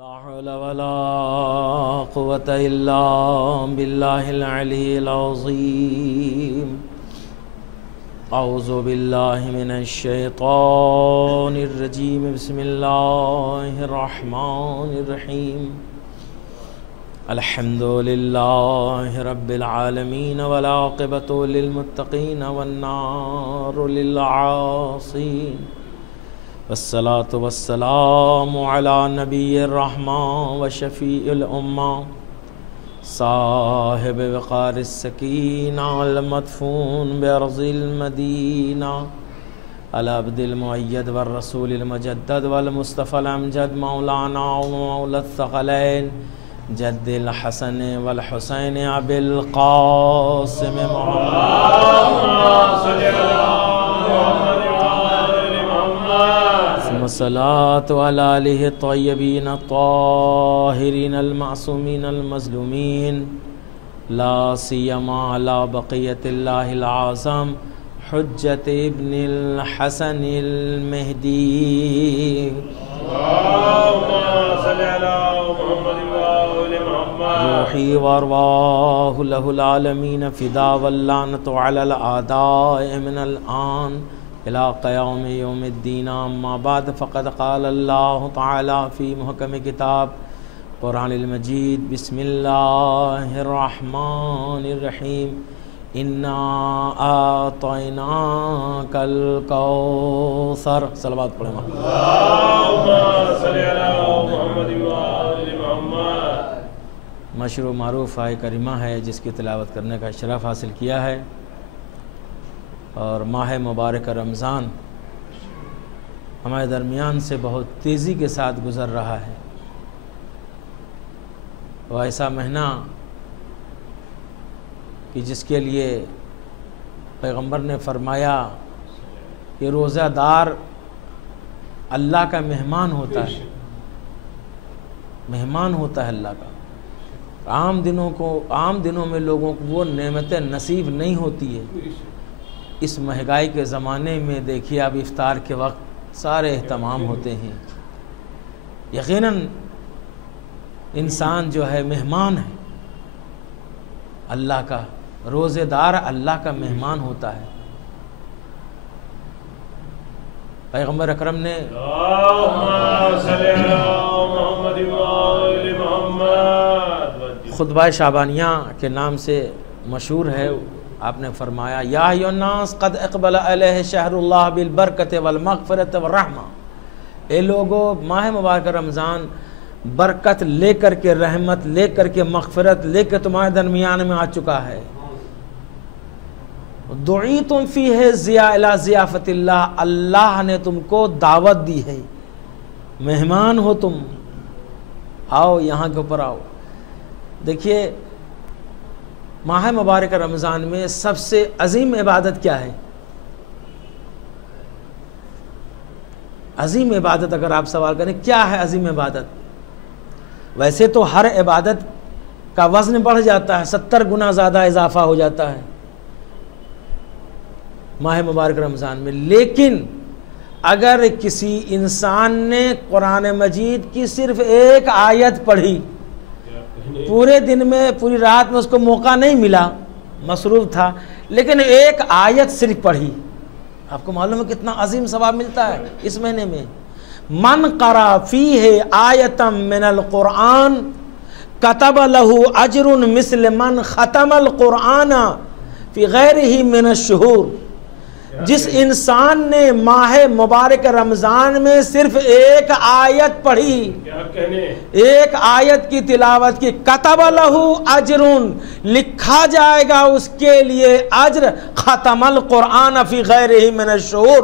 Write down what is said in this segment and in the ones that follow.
لا حول ولا قوة إلا بالله العلي العظيم. أعوذ بالله من الشيطان الرجيم. بسم الله الرحمن الرحيم. الحمد لله رب العالمين والعاقبة للمتقين والنار للعاصين. والصلاة والسلام على نبي الرحمة وشفيع الأمة صاحب وقار السكينة المدفون بأرض المدينة العبد المؤيد والرسول المجدد والمصطفى الأمجد مولانا ومولى الثقلين جد الحسن والحسين أبي القاسم محمد الصلاة على آله الطيبين الطاهرين المعصومين المظلومين لا سيما على بقية الله العظم حجة ابن الحسن المهدي. اللهم صل على محمد وآل محمد. روحي وأرواح له العالمين فدا واللعنة على الأعداء من الآن إلى قيام يوم الدين. أما بعد فقد قال الله تعالى في محكم كتاب قرآن المجيد. بسم الله الرحمن الرحيم. إنا أعطيناك الكوثر. صلوات پڑھیں. اللهم صل على محمد وآل محمد. مشہور و معروف آیہ کریمہ ہے جس کی تلاوت کرنے کا شرف حاصل کیا ہے، اور ماہ مبارک رمضان ہمارے درمیان سے بہت تیزی کے ساتھ گزر رہا ہے. وہ ایسا مہینہ کہ جس کے لیے پیغمبر نے فرمایا کہ روزہ دار اللہ کا مہمان ہوتا ہے، مہمان ہوتا ہے اللہ کا. عام دنوں میں لوگوں کو وہ نعمتیں نصیب نہیں ہوتی ہے. اس مہنگائی کے زمانے میں دیکھیے اب افطار کے وقت سارے اہتمام ہوتے ہیں. یقیناً انسان جو ہے مہمان ہے اللہ کا، روزے دار اللہ کا مہمان ہوتا ہے. پیغمبر اکرم نے خطبہ شعبانیہ کے نام سے مشہور ہے. آپ نے فرمایا یا ایھا الناس قد اقبل علیہ شہر اللہ بالبرکت والمغفرت والرحمہ. اے لوگو، ماہ مبارک رمضان برکت لے کر کے، رحمت لے کر کے، مغفرت لے کے تمہارے درمیان میں آ چکا ہے. دعیتم فیہ الی ضیافت اللہ. اللہ نے تم کو دعوت دی ہے، مہمان ہو تم، آؤ یہاں کے اوپر آؤ. دیکھیے ماہ مبارک رمضان میں سب سے عظیم عبادت کیا ہے؟ عظیم عبادت اگر آپ سوال کریں کیا ہے عظیم عبادت، ویسے تو ہر عبادت کا وزن بڑھ جاتا ہے، 70 گنا زیادہ اضافہ ہو جاتا ہے ماہ مبارک رمضان میں. لیکن اگر کسی انسان نے قرآن مجید کی صرف ایک آیت پڑھی، پورے دن میں، پوری رات میں اس کو موقع نہیں ملا، مصروف تھا، لیکن ایک آیت صرف پڑھی، آپ کو معلوم ہے کتنا عظیم ثواب ملتا ہے اس مہینے میں. من قرأ فیہ آیتا من القرآن کتب لہ اجر مثل من ختم القرآن فی غیرہ من الشہور. جس انسان نے ماہ مبارک رمضان میں صرف ایک آیت پڑھی، ایک آیت کی تلاوت کی، کتب لہ اجر، لکھا جائے گا اس کے لیے اجر، ختم القرآن فی غیرہ من الشہور،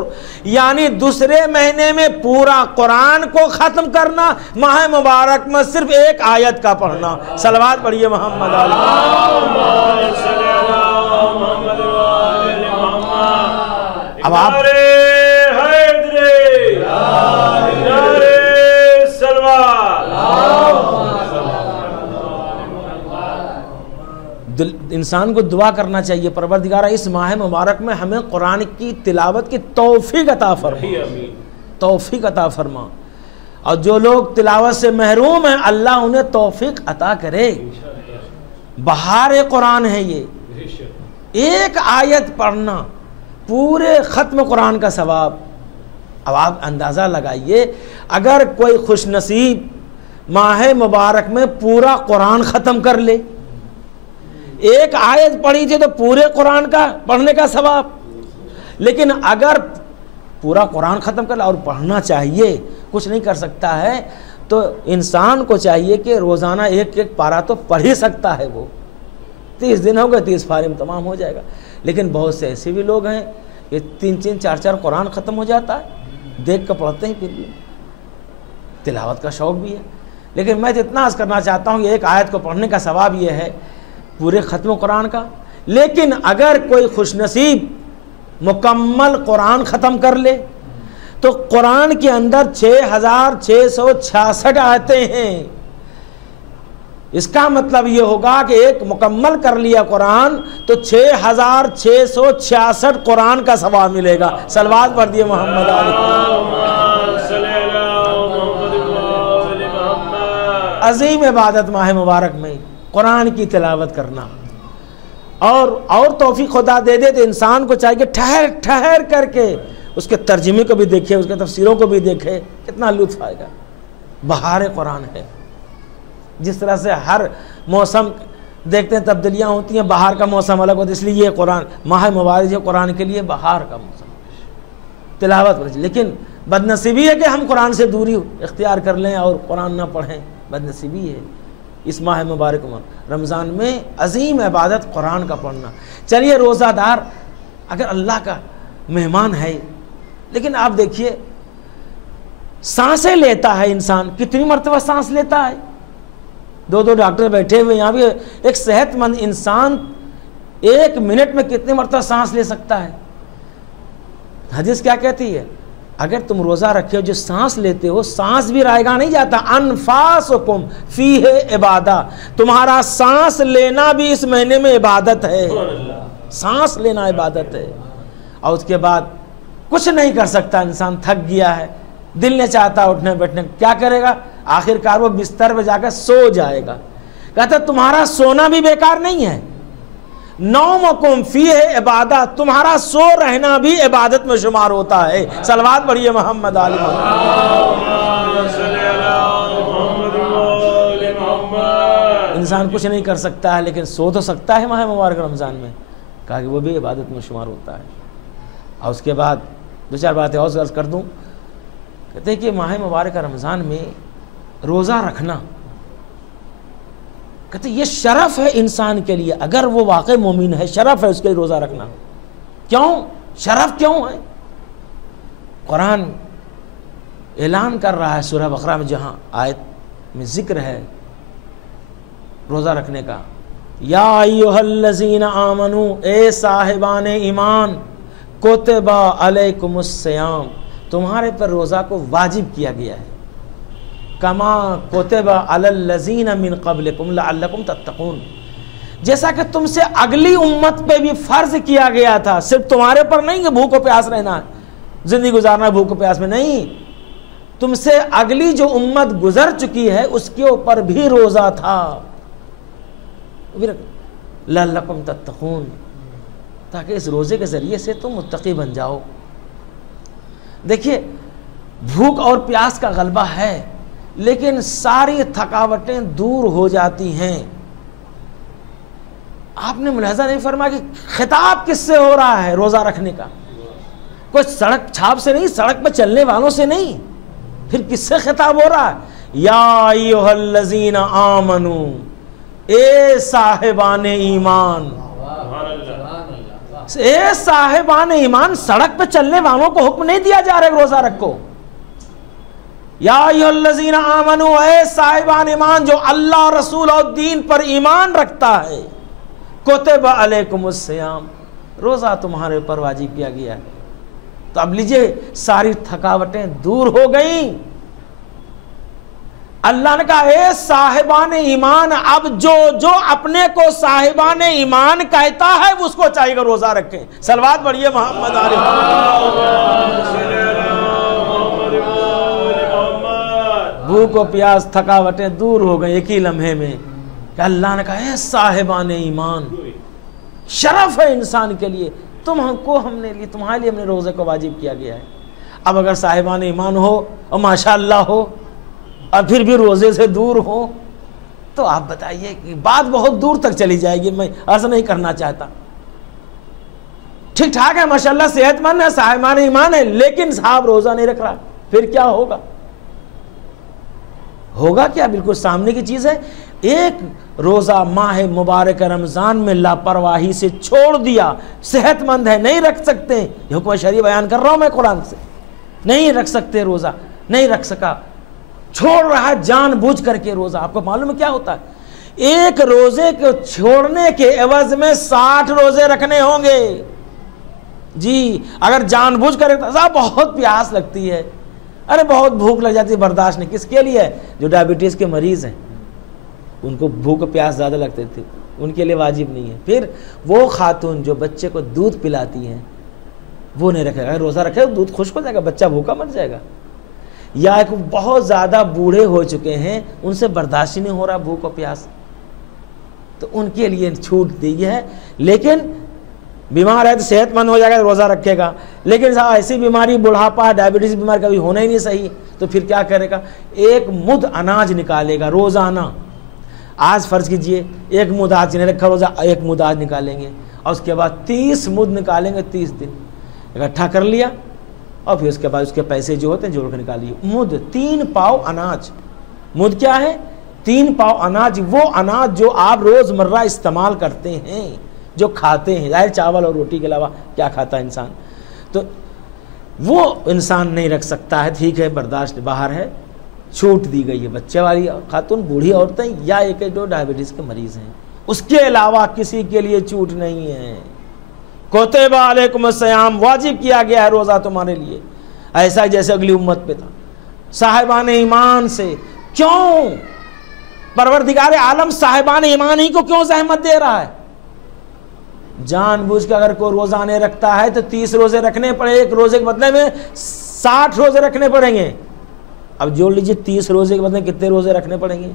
یعنی دوسرے مہینے میں پورا قرآن کو ختم کرنا، ماہ مبارک میں صرف ایک آیت کا پڑھنا. صلوات پڑھیے محمد علیہ. اب آپ انسان کو دعا کرنا چاہیے، پروردگارہ اس ماہ مبارک میں ہمیں قرآن کی تلاوت کی توفیق عطا فرما، توفیق عطا فرما. اور جو لوگ تلاوت سے محروم ہیں اللہ انہیں توفیق عطا کرے. بہار قرآن ہے یہ. ایک آیت پڑھنا پورے ختم قرآن کا ثواب. اب آپ اندازہ لگائیے اگر کوئی خوش نصیب ماہ مبارک میں پورا قرآن ختم کر لے, ایک آیت پڑھی تھی تو پورے قرآن کا پڑھنے کا ثواب. لیکن اگر پورا قرآن ختم کر لے اور پڑھنا چاہیے, کچھ نہیں کر سکتا ہے, تو انسان کو چاہیے کہ روزانہ ایک ایک پارہ تو پڑھ ہی سکتا ہے. وہ 30 دن ہو گئے 30 پارے میں تمام ہو جائے گا. لیکن بہت سے ایسے بھی لوگ ہیں کہ 3 4 قرآن ختم ہو جاتا ہے, دیکھ کر پڑھتے ہیں, پھر بھی تلاوت کا شوق بھی ہے. لیکن میں اتنا عرض کرنا چاہتا ہوں کہ ایک آیت کو پڑھنے کا ثواب یہ ہے پورے ختم قرآن کا. لیکن اگر کوئی خوش نصیب مکمل قرآن ختم کر لے تو قرآن کے اندر 6666 آیتیں ہیں. اس کا مطلب یہ ہوگا کہ ایک مکمل کر لیا قرآن تو 6666 قرآن کا ثواب ملے گا. صلوات پڑھ دیے محمد عظیم عبادت ماہ مبارک میں قرآن کی تلاوت کرنا. اور توفیق خدا دے دے تو انسان کو چاہیے ٹھہر ٹھہر کر کے اس کے ترجمے کو بھی دیکھے, اس کے تفسیروں کو بھی دیکھے, کتنا لطف آئے گا. بہار قرآن ہے. جس طرح سے ہر موسم دیکھتے ہیں تبدیلیاں ہوتی ہیں, بہار کا موسم الگ ہوتا ہے, اس لیے یہ قرآن ماہ مبارک جو قرآن کے لیے بہار کا موسم تلاوت کریں. لیکن بدنصیبی ہے کہ ہم قرآن سے دوری اختیار کر لیں اور قرآن نہ پڑھیں. بدنصیبی ہے اس ماہ مبارک میں رمضان میں عظیم عبادت قرآن کا پڑھنا. چلیے روزہ دار اگر اللہ کا مہمان ہے, لیکن آپ دیکھیے سانسیں لیتا ہے انسان, کتنی مرتبہ سانس لیتا ہے. 2 ڈاکٹر بیٹھے ہوئے یہاں بھی. ایک صحت مند انسان 1 منٹ میں کتنی مرتبہ سانس لے سکتا ہے. حدیث کیا کہتی ہے؟ اگر تم روزہ رکھے ہو جو سانس لیتے ہو, سانس بھی رائے گاہ نہیں جاتا. انفاسکم فیہ عبادہ, تمہارا سانس لینا بھی اس مہینے میں عبادت ہے. سانس لینا عبادت ہے. اور اس کے بعد کچھ نہیں کر سکتا انسان, تھک گیا ہے, دل نہیں چاہتا اٹھنے بیٹھنے, کیا کرے گا؟ آخر کار وہ بستر پہ جا کر سو جائے گا. کہتا تمہارا سونا بھی بیکار نہیں ہے. نومکم فیہ عبادہ, تمہارا سو رہنا بھی عبادت میں شمار ہوتا ہے. صلوات پڑھیے محمد علی انسان کچھ نہیں کر سکتا ہے لیکن سو تو سکتا ہے ماہ مبارک رمضان میں. کہا کہ وہ بھی عبادت میں شمار ہوتا ہے. اور اس کے بعد 2 4 باتیں اور عرض کر دوں. کہتے ہیں کہ ماہ مبارک رمضان میں روزہ رکھنا, کہتے ہیں یہ شرف ہے انسان کے لیے. اگر وہ واقع مومن ہے شرف ہے اس کے لیے روزہ رکھنا. کیوں شرف کیوں ہے؟ قرآن اعلان کر رہا ہے سورہ بقرہ میں, جہاں آیت میں ذکر ہے روزہ رکھنے کا. یا ایھا الذین آمنو, اے صاحبان ایمان, کتب علیکم الصیام, تمہارے پر روزہ کو واجب کیا گیا ہے. کما کتب علی الذین من قبلکم لعلکم تتقون, جیسا کہ تم سے اگلی امت پہ بھی فرض کیا گیا تھا. صرف تمہارے پر نہیں کہ بھوک و پیاس رہنا ہے, زندگی گزارنا ہے بھوک و پیاس میں, نہیں. تم سے اگلی جو امت گزر چکی ہے اس کے اوپر بھی روزہ تھا. لعلکم تتقون, تاکہ اس روزے کے ذریعے سے تم متقی بن جاؤ. دیکھیے بھوک اور پیاس کا غلبہ ہے لیکن ساری تھکاوٹیں دور ہو جاتی ہیں. آپ نے ملاحظہ نہیں فرمایا کہ خطاب کس سے ہو رہا ہے روزہ رکھنے کا؟ کوئی سڑک چھاپ سے نہیں, سڑک پہ چلنے والوں سے نہیں. پھر کس سے خطاب ہو رہا ہے؟ یا ایھا الذین آمنو, اے صاحبان ایمان. اے صاحبان ایمان, سڑک پہ چلنے والوں کو حکم نہیں دیا جا رہا روزہ رکھو. یا ایھا الذین آمنو, اے صاحبان ایمان جو اللہ رسول اور دین پر ایمان رکھتا ہے, کتب علیکم الصیام, روزہ تمہارے اوپر واجب کیا گیا ہے. تو اب لیجئے ساری تھکاوٹیں دور ہو گئیں. اللہ نے کہا اے صاحبان ایمان, اب جو اپنے کو صاحبان ایمان کہتا ہے اس کو چاہیے کہ روزہ رکھیں. صلوات پڑھیے محمد علی. بھوک و پیاس تھکاوٹیں دور ہو گئیں ایک ہی لمحے میں کہ اللہ نے کہا اے صاحبان ایمان، شرف ہے انسان کے لیے تمہارے لیے ہم نے روزے کو واجب کیا گیا ہے۔ اب اگر صاحبان ایمان ہو اور ماشاءاللہ ہو اور پھر بھی روزے سے دور ہو تو آپ بتائیے کہ بات بہت دور تک چلی جائے گی، میں عرض نہیں کرنا چاہتا۔ ٹھیک ٹھاک ہے ماشاءاللہ، صحت مند ہے، صاحبان ایمان ہے، لیکن صاحب روزہ نہیں رکھ رہا، پھر کیا ہوگا؟ ہوگا کیا؟ بالکل سامنے کی چیز ہے۔ ایک روزہ ماہ مبارک رمضان میں لاپرواہی سے چھوڑ دیا، صحت مند ہے، نہیں رکھ سکتے، یہ حکم شرعی بیان کر رہا ہوں میں قرآن سے، نہیں رکھ سکتے روزہ، نہیں رکھ سکا، چھوڑ رہا جان بوجھ کر کے روزہ۔ آپ کو معلوم ہے کیا ہوتا ہے؟ ایک روزے کو چھوڑنے کے عوض میں 60 روزے رکھنے ہوں گے۔ جی اگر جان بوجھ کر بہت پیاس لگتی ہے، ارے بہت بھوک لگ جاتی ہے، برداشت نہیں، کس کے لیے؟ جو ڈائبٹیز کے مریض ہیں، ان کو بھوک پیاس زیادہ لگتے تھے، ان کے لیے واجب نہیں ہے۔ پھر وہ خاتون جو بچے کو دودھ پلاتی ہیں وہ نہیں رکھے گا، اگر روزہ رکھے دودھ خشک ہو جائے گا، بچہ بھوکا مر جائے گا۔ یا ایک بہت زیادہ بوڑھے ہو چکے ہیں، ان سے برداشت نہیں ہو رہا بھوک و پیاس، تو ان کے لیے چھوٹ دی ہے۔ لیکن بیمار ہے تو صحت مند ہو جائے گا روزہ رکھے گا، لیکن ایسی بیماری بڑھاپا ڈائبٹیز بیماری کبھی ہونا ہی نہیں صحیح، تو پھر کیا کرے گا؟ ایک مد اناج نکالے گا روزانہ۔ آج فرض کیجئے ایک مد آج نہیں رکھا روزہ، ایک مد آج نکالیں گے اور اس کے بعد 30 مد نکالیں گے، 30 دن اکٹھا کر لیا اور پھر اس کے بعد اس کے پیسے جو ہوتے ہیں جوڑ کے نکالیے۔ مد 3 پاؤ اناج، مد کیا ہے؟ 3 پاؤ اناج، وہ اناج جو آپ روز مرہ استعمال کرتے ہیں، جو کھاتے ہیں، ظاہر چاول اور روٹی کے علاوہ کیا کھاتا ہے انسان، تو وہ انسان نہیں رکھ سکتا ہے، ٹھیک ہے برداشت باہر ہے، چھوٹ دی گئی ہے۔ بچے والی خاتون، بوڑھی عورتیں یا ایک جو ڈائبٹیز کے مریض ہیں، اس کے علاوہ کسی کے لیے چھوٹ نہیں ہے۔ کتب علیکم الصیام، واجب کیا گیا ہے روزہ تمہارے لیے، ایسا جیسے اگلی امت پہ تھا۔ صاحبان ایمان سے کیوں پروردگار عالم صاحبان ایمان ہی کو کیوں زحمت دے رہا ہے؟ جان بوجھ کے اگر کوئی روزہ نہیں رکھتا ہے تو 30 روزے رکھنے پڑے، ایک روزے کے بدلے میں 60 روزے رکھنے پڑیں گے۔ اب جوڑ لیجئے 30 روزے کے بدلے کتنے روزے رکھنے پڑیں گے؟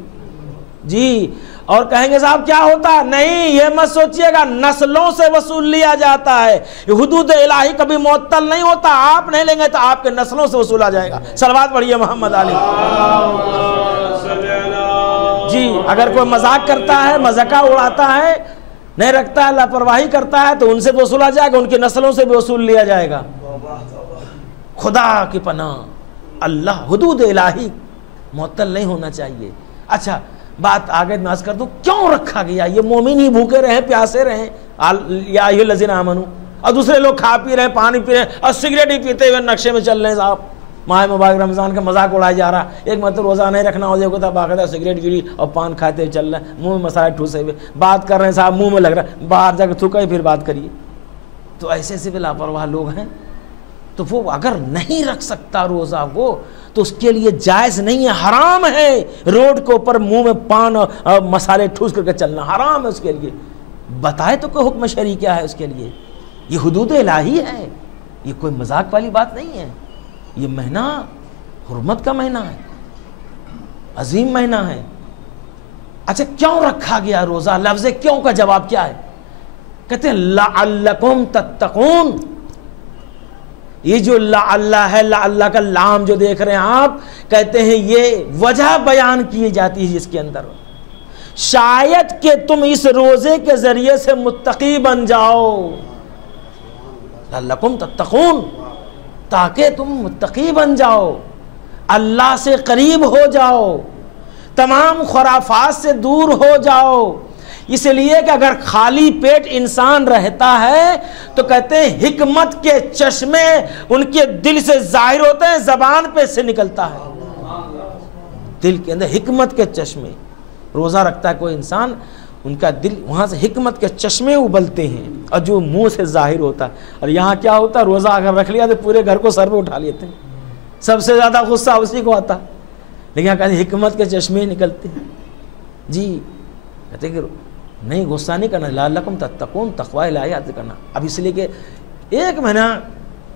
جی اور کہیں گے صاحب کیا ہوتا ہے؟ نہیں، یہ مت سوچئے گا، نسلوں سے وصول لیا جاتا ہے، حدود الہی کبھی معطل نہیں ہوتا، آپ نہیں لیں گے تو آپ کے نسلوں سے وصول آ جائے گا۔ صلوات پڑھیے محمد علی۔ جی اگر کوئی مذاق کرتا ہے، مذاقہ اڑاتا ہے، نہیں رکھتا ہے، لاپرواہی کرتا ہے تو ان سے بھی وصول آ جائے گا، ان کی نسلوں سے بھی وصول لیا جائے گا۔ خدا کی پناہ، اللہ حدود الہی معطل نہیں ہونا چاہیے۔ اچھا بات آگے ناز کر دوں، کیوں رکھا گیا؟ یہ مومن ہی بھوکے رہیں، پیاسے رہیں، یا ایھا الذین آمنوا، اور دوسرے لوگ کھا پی رہے ہیں، پانی پی رہے ہیں اور سگریٹ ہی پیتے ہوئے نقشے میں چل رہے ہیں۔ صاحب ماہ مبارک رمضان کا مذاق اڑایا جا رہا، ایک مطلب روزہ نہیں رکھنا ہو جائے گا، باقاعدہ سگریٹ گیری اور پان کھاتے ہوئے چل رہے ہیں، منہ میں مسالے ٹھوسے ہوئے بات کر رہے ہیں، صاحب منہ میں لگ رہا ہے، باہر جا کے تھوکا ہی پھر بات کریے۔ تو ایسے ایسے بھی لاپرواہ لوگ ہیں، تو وہ اگر نہیں رکھ سکتا روزہ وہ تو اس کے لیے جائز نہیں ہے، حرام ہے روڈ کے اوپر منہ میں پان اور مسالے ٹھوس کر کے چلنا، حرام ہے اس کے لیے۔ بتائے تو کوئی حکم شرعی کیا ہے اس کے لیے؟ یہ حدود الہی ہے، یہ کوئی مذاق والی بات نہیں ہے، یہ مہینہ حرمت کا مہینہ ہے، عظیم مہینہ ہے۔ اچھا کیوں رکھا گیا روزہ؟ لفظ کیوں کا جواب کیا ہے؟ کہتے ہیں لعلکم تتقون۔ یہ جو لعلہ ہے، لعلہ کا لام جو دیکھ رہے ہیں آپ، کہتے ہیں یہ وجہ بیان کی جاتی ہے جس کے اندر شاید کہ تم اس روزے کے ذریعے سے متقی بن جاؤ، لعلکم تتقون، تاکہ تم متقی بن جاؤ، اللہ سے قریب ہو جاؤ، تمام خرافات سے دور ہو جاؤ۔ اس لیے کہ اگر خالی پیٹ انسان رہتا ہے تو کہتے ہیں حکمت کے چشمے ان کے دل سے ظاہر ہوتے ہیں، زبان پہ سے نکلتا ہے، دل کے اندر حکمت کے چشمے۔ روزہ رکھتا ہے کوئی انسان، ان کا دل وہاں سے حکمت کے چشمے ابلتے ہیں، اور جو منہ سے ظاہر ہوتا ہے۔ اور یہاں کیا ہوتا ہے؟ روزہ اگر رکھ لیا تو پورے گھر کو سر پہ اٹھا لیتے ہیں، سب سے زیادہ غصہ اسی کو آتا، لیکن یہاں کہتے ہیں حکمت کے چشمے نکلتے ہیں۔ جی کہتے ہیں کہ نہیں غصہ نہیں کرنا، لعلکم تتقون، تقوی الہی حاصل کرنا۔ اب اس لیے کہ ایک مہینہ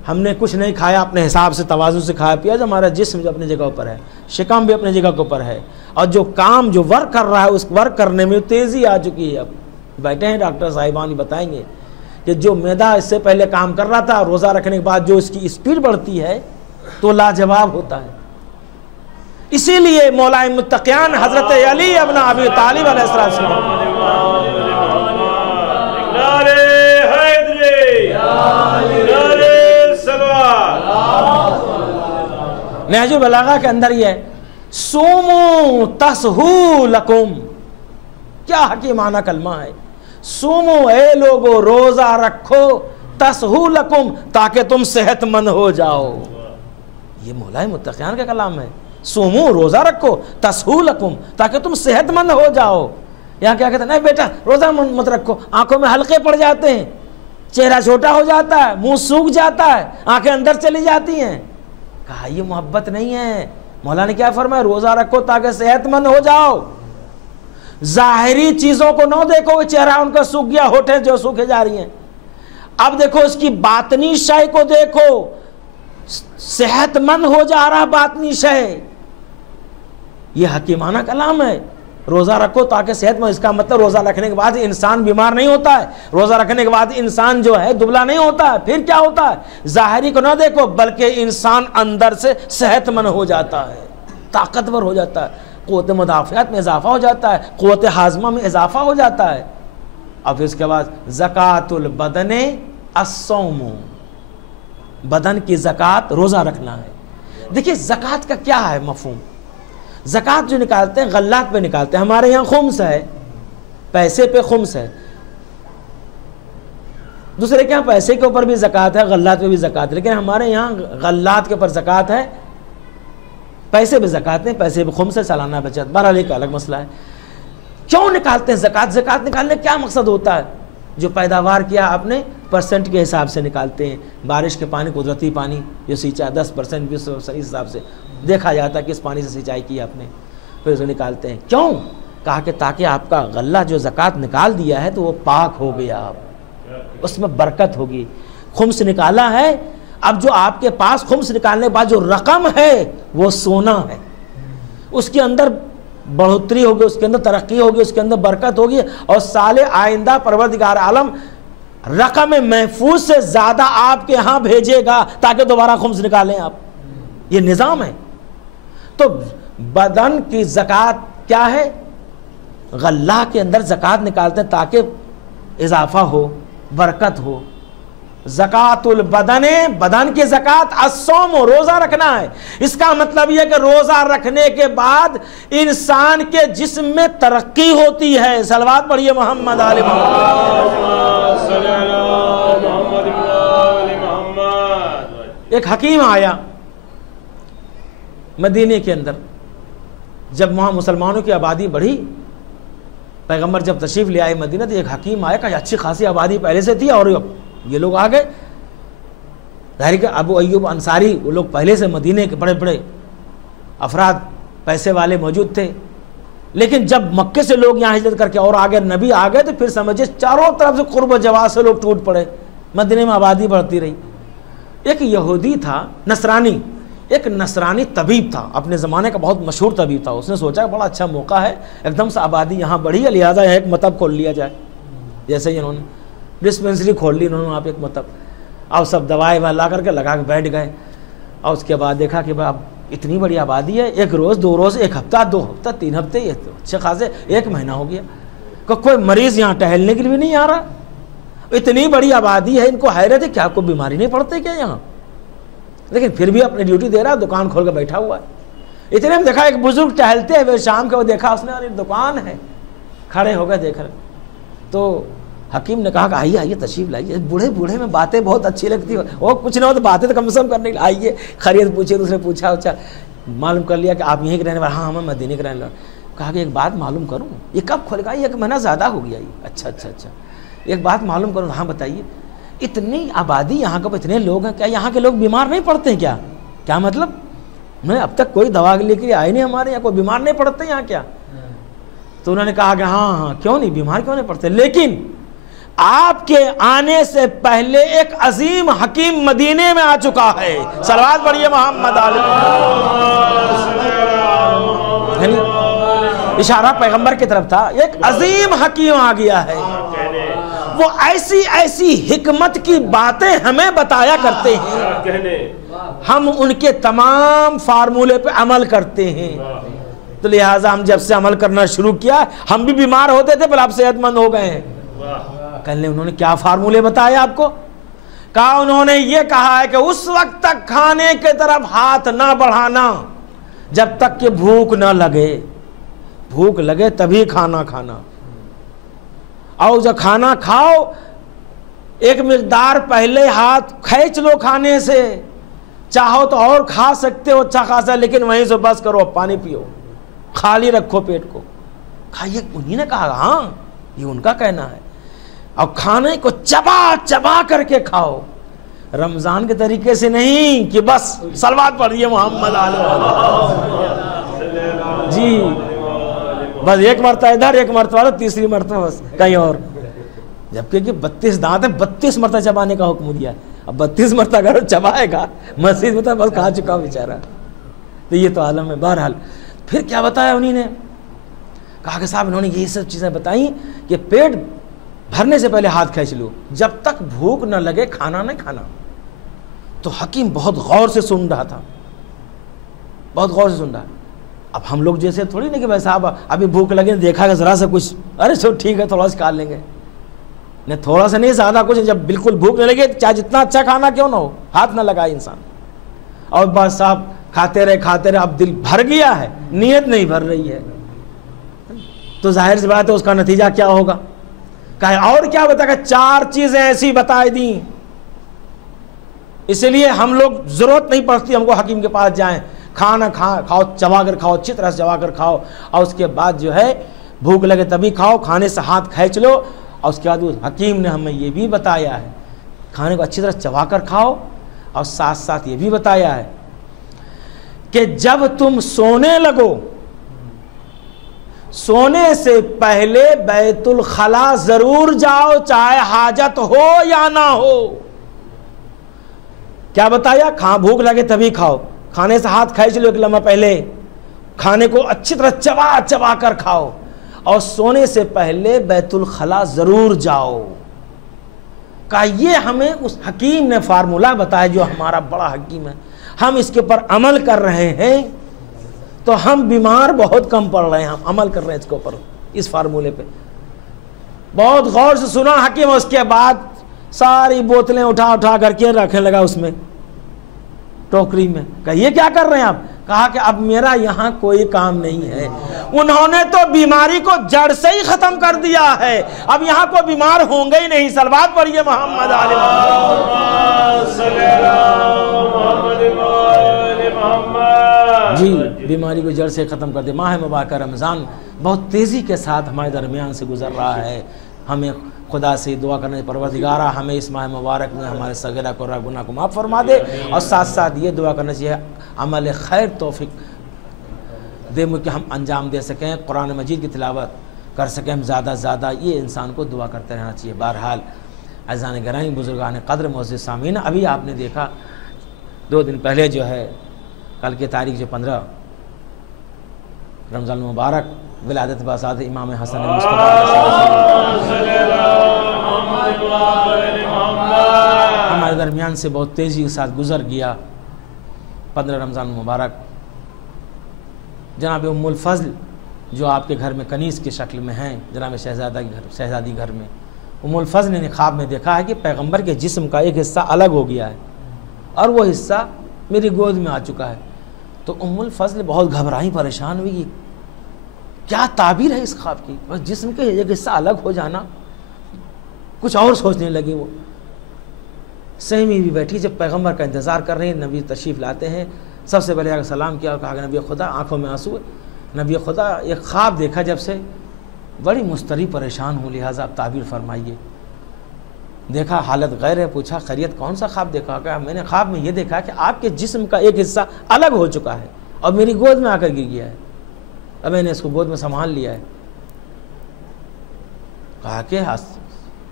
ہم نے کچھ نہیں کھایا، اپنے حساب سے تواضع سے کھایا پیا، جو ہمارا جسم جو اپنی جگہ پر ہے، شکم بھی اپنی جگہ کے اوپر ہے، اور جو کام جو ورک کر رہا ہے اس ورک کرنے میں تیزی آ چکی ہے. اب بیٹھے ہیں ڈاکٹر صاحبان بتائیں گے کہ جو معدہ اس سے پہلے کام کر رہا تھا، روزہ رکھنے کے بعد جو اس کی اسپیڈ بڑھتی ہے تو لاجواب ہوتا ہے. اسی لیے مولا متقیان حضرت علی ابن ابی طالب علیہ السلام نہج البلاغہ کے اندر یہ ہے سومو تسہو لکم، کیا حکیمانہ کلمہ ہے. سومو اے لوگو روزہ رکھو، تسہو لکم تاکہ تم صحت مند ہو جاؤ. یہ مولا متقیان کا کلام ہے. سومو روزہ رکھو، تسہو لکم تاکہ تم صحت مند ہو جاؤ. یہاں کیا کہتے ہیں، نہیں بیٹا روزہ مت رکھو، آنکھوں میں حلقے پڑ جاتے ہیں، چہرہ چھوٹا ہو جاتا ہے، منہ سوکھ جاتا ہے، آنکھیں اندر چلی جاتی ہیں. کہا یہ محبت نہیں ہے. مولا نے کیا فرمایا، روزہ رکھو تاکہ صحت مند ہو جاؤ. ظاہری چیزوں کو نہ دیکھو، چہرہ ان کا سوکھ گیا، ہونٹیں جو سوکھے جا رہی ہیں. اب دیکھو اس کی باطنی شے کو دیکھو، صحت مند ہو جا رہا باطنی شے. یہ حکیمانہ کلام ہے. روزہ رکھو تاکہ صحت مند، اس کا مطلب روزہ رکھنے کے بعد انسان بیمار نہیں ہوتا ہے، روزہ رکھنے کے بعد انسان جو ہے دبلا نہیں ہوتا ہے. پھر کیا ہوتا ہے، ظاہری کو نہ دیکھو بلکہ انسان اندر سے صحت مند ہو جاتا ہے، طاقتور ہو جاتا ہے، قوت مدافعت میں اضافہ ہو جاتا ہے، قوت ہاضمہ میں اضافہ ہو جاتا ہے. اب اس کے بعد زکوٰۃ البدن الصوم، بدن کی زکوٰۃ روزہ رکھنا ہے. دیکھیے زکوٰۃ کا کیا ہے مفہوم. زکوٰۃ جو نکالتے ہیں غلات پہ نکالتے ہیں، ہمارے یہاں خمس ہے، پیسے پہ خمس ہے. دوسرے کے یہاں پیسے کے اوپر بھی زکوٰۃ ہے، غلات پہ بھی زکوٰۃ ہے، لیکن ہمارے یہاں غلات کے اوپر زکوٰۃ ہے، پیسے پہ زکوٰۃ نہیں، پیسے پہ خمس ہے، سالانہ بچت. بہرحال ایک الگ مسئلہ ہے. کیوں نکالتے ہیں زکوٰۃ؟ زکوٰۃ نکالنے کیا مقصد ہوتا ہے؟ جو پیداوار کیا آپ نے پرسنٹ کے حساب سے نکالتے ہیں. بارش کے پانی، قدرتی پانی جو سینچا 10%، 20%، اس حساب سے دیکھا جاتا ہے کہ اس پانی سے سینچائی کی آپ نے، پھر اسے نکالتے ہیں. کیوں؟ کہا کہ تاکہ آپ کا غلہ جو زکوٰۃ نکال دیا ہے تو وہ پاک ہو گیا، اس میں برکت ہوگی. خمس نکالا ہے، اب جو آپ کے پاس خمس نکالنے کے بعد جو رقم ہے وہ سونا ہے، اس کے اندر بڑھوتری ہوگی، اس کے اندر ترقی ہوگی، اس کے اندر برکت ہوگی، اور سال آئندہ پروردگار عالم رقم محفوظ سے زیادہ آپ کے ہاں بھیجے گا تاکہ دوبارہ خمس نکالیں آپ. یہ نظام ہے. تو بدن کی زکوٰۃ کیا ہے؟ غلہ کے اندر زکوٰۃ نکالتے ہیں تاکہ اضافہ ہو، برکت ہو. زکوٰۃ البدن، بدن کی زکوٰۃ الصوم، روزہ رکھنا ہے. اس کا مطلب یہ کہ روزہ رکھنے کے بعد انسان کے جسم میں ترقی ہوتی ہے. صلوات پڑھیے محمد آل محمد. ایک حکیم آیا مدینے کے اندر، جب وہاں مسلمانوں کی آبادی بڑھی، پیغمبر جب تشریف لے آئے مدینہ تو ایک حکیم آیا کہ اچھی خاصی آبادی پہلے سے تھی اور یہ لوگ آ گئے. ظاہر کہ ابو ایوب انصاری وہ لوگ پہلے سے مدینے کے بڑے بڑے افراد پیسے والے موجود تھے، لیکن جب مکے سے لوگ یہاں ہجرت کر کے اور آگے نبی آ گئے تو پھر سمجھے چاروں طرف سے قرب و جواز سے لوگ ٹوٹ پڑے، مدینے میں آبادی بڑھتی رہی. ایک یہودی تھا، نصرانی، ایک نصرانی طبیب تھا، اپنے زمانے کا بہت مشہور طبیب تھا. اس نے سوچا بڑا اچھا موقع ہے، ایک دم سے آبادی یہاں بڑھی ہے، لہٰذا ایک مطب کھول لیا جائے. جیسے ہی انہوں نے ڈسپینسری کھول لی، انہوں نے آپ ایک مطب، اور سب دوائیں لا کر کے لگا کے بیٹھ گئے. اور اس کے بعد دیکھا کہ اب اتنی بڑی آبادی ہے، ایک روز، 2 روز، 1 ہفتہ، 2 ہفتہ، 3 ہفتے، یہ تو اچھے خاصے 1 مہینہ ہو گیا کہ کوئی مریض یہاں ٹہلنے کے لیے بھی نہیں آ رہا. اتنی بڑی آبادی ہے، ان کو حیرت ہے کیا کوئی بیماری نہیں پڑتے کیا یہاں، لیکن پھر بھی اپنی ڈیوٹی دے رہا، دکان کھول کے بیٹھا ہوا ہے. اتنے میں دیکھا ایک بزرگ ٹہلتے ہوئے شام کے، وہ دیکھا اس نے، اور دکان ہے، کھڑے ہو گئے دیکھ رہے. تو حکیم نے کہا کہ آئیے آئیے تشریف لائیے. بوڑھے بوڑھے میں باتیں بہت اچھی لگتی ہیں، وہ کچھ نہ ہو تو باتیں تو کم سے کم کرنے کے لیے آئیے، خیریت پوچھیے. تو اس نے پوچھا اچھا معلوم کر لیا کہ آپ یہیں کے رہنے والے. ہاں ہم مدینے کے رہنے والے. کہا کہ ایک بات معلوم کروں، یہ کب کھول گا؟ 1 مہینہ زیادہ ہو گیا. اچھا اچھا اچھا، ایک بات معلوم کروں. ہاں بتائیے. اتنی آبادی یہاں کے اتنے لوگ ہیں، کیا یہاں کے لوگ بیمار نہیں پڑتے ہیں کیا؟ کیا مطلب؟ میں اب تک کوئی دوا لے کے آئے نہیں ہمارے یہاں، کوئی بیمار نہیں پڑتے یہاں کیا؟ تو انہوں نے کہا کہ ہاں ہاں کیوں نہیں، بیمار کیوں نہیں پڑتے، لیکن آپ کے آنے سے پہلے ایک عظیم حکیم مدینے میں آ چکا ہے. صلوات پڑھیے محمد علیہ. اشارہ پیغمبر کی طرف تھا. ایک عظیم حکیم آ گیا ہے. وہ ایسی ایسی حکمت کی باتیں ہمیں بتایا کرتے ہیں, ہم ان کے تمام فارمولے پہ عمل کرتے ہیں. تو لہٰذا ہم جب سے عمل کرنا شروع کیا, ہم بھی بیمار ہوتے تھے, پھر آپ صحت مند ہو گئے ہیں. کل انہوں نے کیا فارمولے بتایا آپ کو؟ کہا انہوں نے یہ کہا ہے کہ اس وقت تک کھانے کے طرف ہاتھ نہ بڑھانا جب تک کہ بھوک نہ لگے. بھوک لگے تبھی کھانا کھانا, اور جب کھانا کھاؤ ایک مقدار پہلے ہاتھ کھینچ لو کھانے سے, چاہو تو اور کھا سکتے ہو اچھا خاصا, لیکن وہیں سے بس کرو, پانی پیو, خالی رکھو پیٹ کو. کھائیے. انہی نے کہا ہاں یہ ان کا کہنا ہے. اور کھانے کو چبا چبا کر کے کھاؤ, رمضان کے طریقے سے نہیں کہ بس صلوات پڑھیے محمد علیہ جی, بس ایک مرتبہ ادھر ایک مرتبہ تیسری مرتبہ بس کہیں اور. جبکہ 32 دانت ہیں, 32 مرتبہ چبانے کا حکم دیا ہے. اب 32 مرتبہ اگر چبائے گا مسجد میں تو بس کھا چکا بیچارہ. تو یہ تو عالم ہے. بہرحال پھر کیا بتایا انہی نے؟ کہا کہ صاحب انہوں نے یہی سب چیزیں بتائیں کہ پیٹ بھرنے سے پہلے ہاتھ کھینچ لو, جب تک بھوک نہ لگے کھانا نہیں کھانا. تو حکیم بہت غور سے سن رہا تھا, بہت غور سے سن رہا. اب ہم لوگ جیسے تھوڑی نہیں کہ بھائی صاحب ابھی بھوک لگے, دیکھا کہ ذرا سا کچھ, ارے سو ٹھیک ہے تھوڑا سا کھا لیں گے. نہیں, تھوڑا سا نہیں زیادہ کچھ. جب بالکل بھوک نہ لگے, چاہے جتنا اچھا کھانا کیوں نہ ہو, ہاتھ نہ لگائے انسان. اور بس صاحب کھاتے رہے, اب دل بھر گیا ہے, نیت نہیں بھر رہی ہے, تو ظاہر سی بات ہے اس کا نتیجہ کیا ہوگا. کہا اور کیا بتا کہ 4 چیزیں ایسی بتائی دیں, اس لیے ہم لوگ ضرورت نہیں پڑتی ہم کو حکیم کے پاس جائیں. کھانا کھاؤ, چبا کر کھاؤ, اچھی طرح سے چبا کر کھاؤ, اور اس کے بعد جو ہے بھوک لگے تبھی کھاؤ, کھانے سے ہاتھ کھینچ لو. اور اس کے بعد حکیم نے ہمیں یہ بھی بتایا ہے کھانے کو اچھی طرح چبا کر کھاؤ, اور ساتھ ساتھ یہ بھی بتایا ہے کہ جب تم سونے لگو, سونے سے پہلے بیت الخلا ضرور جاؤ, چاہے حاجت ہو یا نہ ہو. کیا بتایا؟ بھوک لگے تبھی کھاؤ, کھانے سے ہاتھ کھینچ لو ایک لمحہ پہلے, کھانے کو اچھی طرح چبا چبا کر کھاؤ, اور سونے سے پہلے بیت الخلا ضرور جاؤ. کہا یہ ہمیں اس حکیم نے فارمولہ بتایا جو ہمارا بڑا حکیم ہے, ہم اس کے پر عمل کر رہے ہیں تو ہم بیمار بہت کم پڑ رہے ہیں. ہم عمل کر رہے ہیں اس کے اوپر, اس فارمولے پہ. بہت غور سے سنا حکیم, اس کے بعد ساری بوتلیں اٹھا اٹھا کر کے رکھنے لگا اس میں ٹوکری میں. کہا یہ کیا کر رہے ہیں آپ؟ کہا کہ اب میرا یہاں کوئی کام نہیں ہے, انہوں نے تو بیماری کو جڑ سے ہی ختم کر دیا ہے, اب یہاں کوئی بیمار ہوں گے ہی نہیں. صلوات پڑھیے محمد علیہ جی. بیماری کو جڑ سے ختم کر دے. ماہ مبارکہ رمضان بہت تیزی کے ساتھ ہمارے درمیان سے گزر رہا ہے. ہمیں خدا سے دعا کرنے پروردگارہ ہمیں اس ماہ مبارک میں ہمارے صغیرہ کو گناہ کو معاف فرما دے, اور ساتھ ساتھ یہ دعا کرنا چاہیے عمل خیر توفیق دے کہ ہم انجام دے سکیں, قرآن مجید کی تلاوت کر سکیں ہم زیادہ زیادہ. یہ انسان کو دعا کرتے رہنا چاہیے. بہرحال عزیزان گرامی, بزرگان قدر, معزز سامعین, ابھی آپ نے دیکھا 2 دن پہلے جو ہے کل کی تاریخ جو 15 رمضان المبارک ولادت باسعادت امام حسن ہمارے درمیان سے بہت تیزی کے ساتھ گزر گیا. 15 رمضان المبارک جناب ام الفضل جو آپ کے گھر میں کنیز کی شکل میں ہیں, جناب شہزادی گھر میں, ام الفضل نے خواب میں دیکھا ہے کہ پیغمبر کے جسم کا ایک حصہ الگ ہو گیا ہے اور وہ حصہ میری گود میں آ چکا ہے. تو ام الفضل بہت گھبرائی, پریشان ہوئی, کیا تعبیر ہے اس خواب کی؟ بس جسم کے ایک حصہ الگ ہو جانا, کچھ اور سوچنے لگی. وہ سہمی بھی بیٹھی, جب پیغمبر کا انتظار کر رہے ہیں, نبی تشریف لاتے ہیں, سب سے پہلے آ کر سلام کیا اور کہا کہ نبی خدا, آنکھوں میں آنسو, نبی خدا ایک خواب دیکھا جب سے بڑی مضطرب پریشان ہوں, لہٰذا آپ تعبیر فرمائیے. دیکھا حالت غیر ہے, پوچھا خیریت, کون سا خواب دیکھا؟ کہ میں نے خواب میں یہ دیکھا کہ آپ کے جسم کا ایک حصہ الگ ہو چکا ہے اور میری گود میں آ کر گر گیا ہے, اب میں نے اس کو گود میں سنبھال لیا ہے. کہا کہ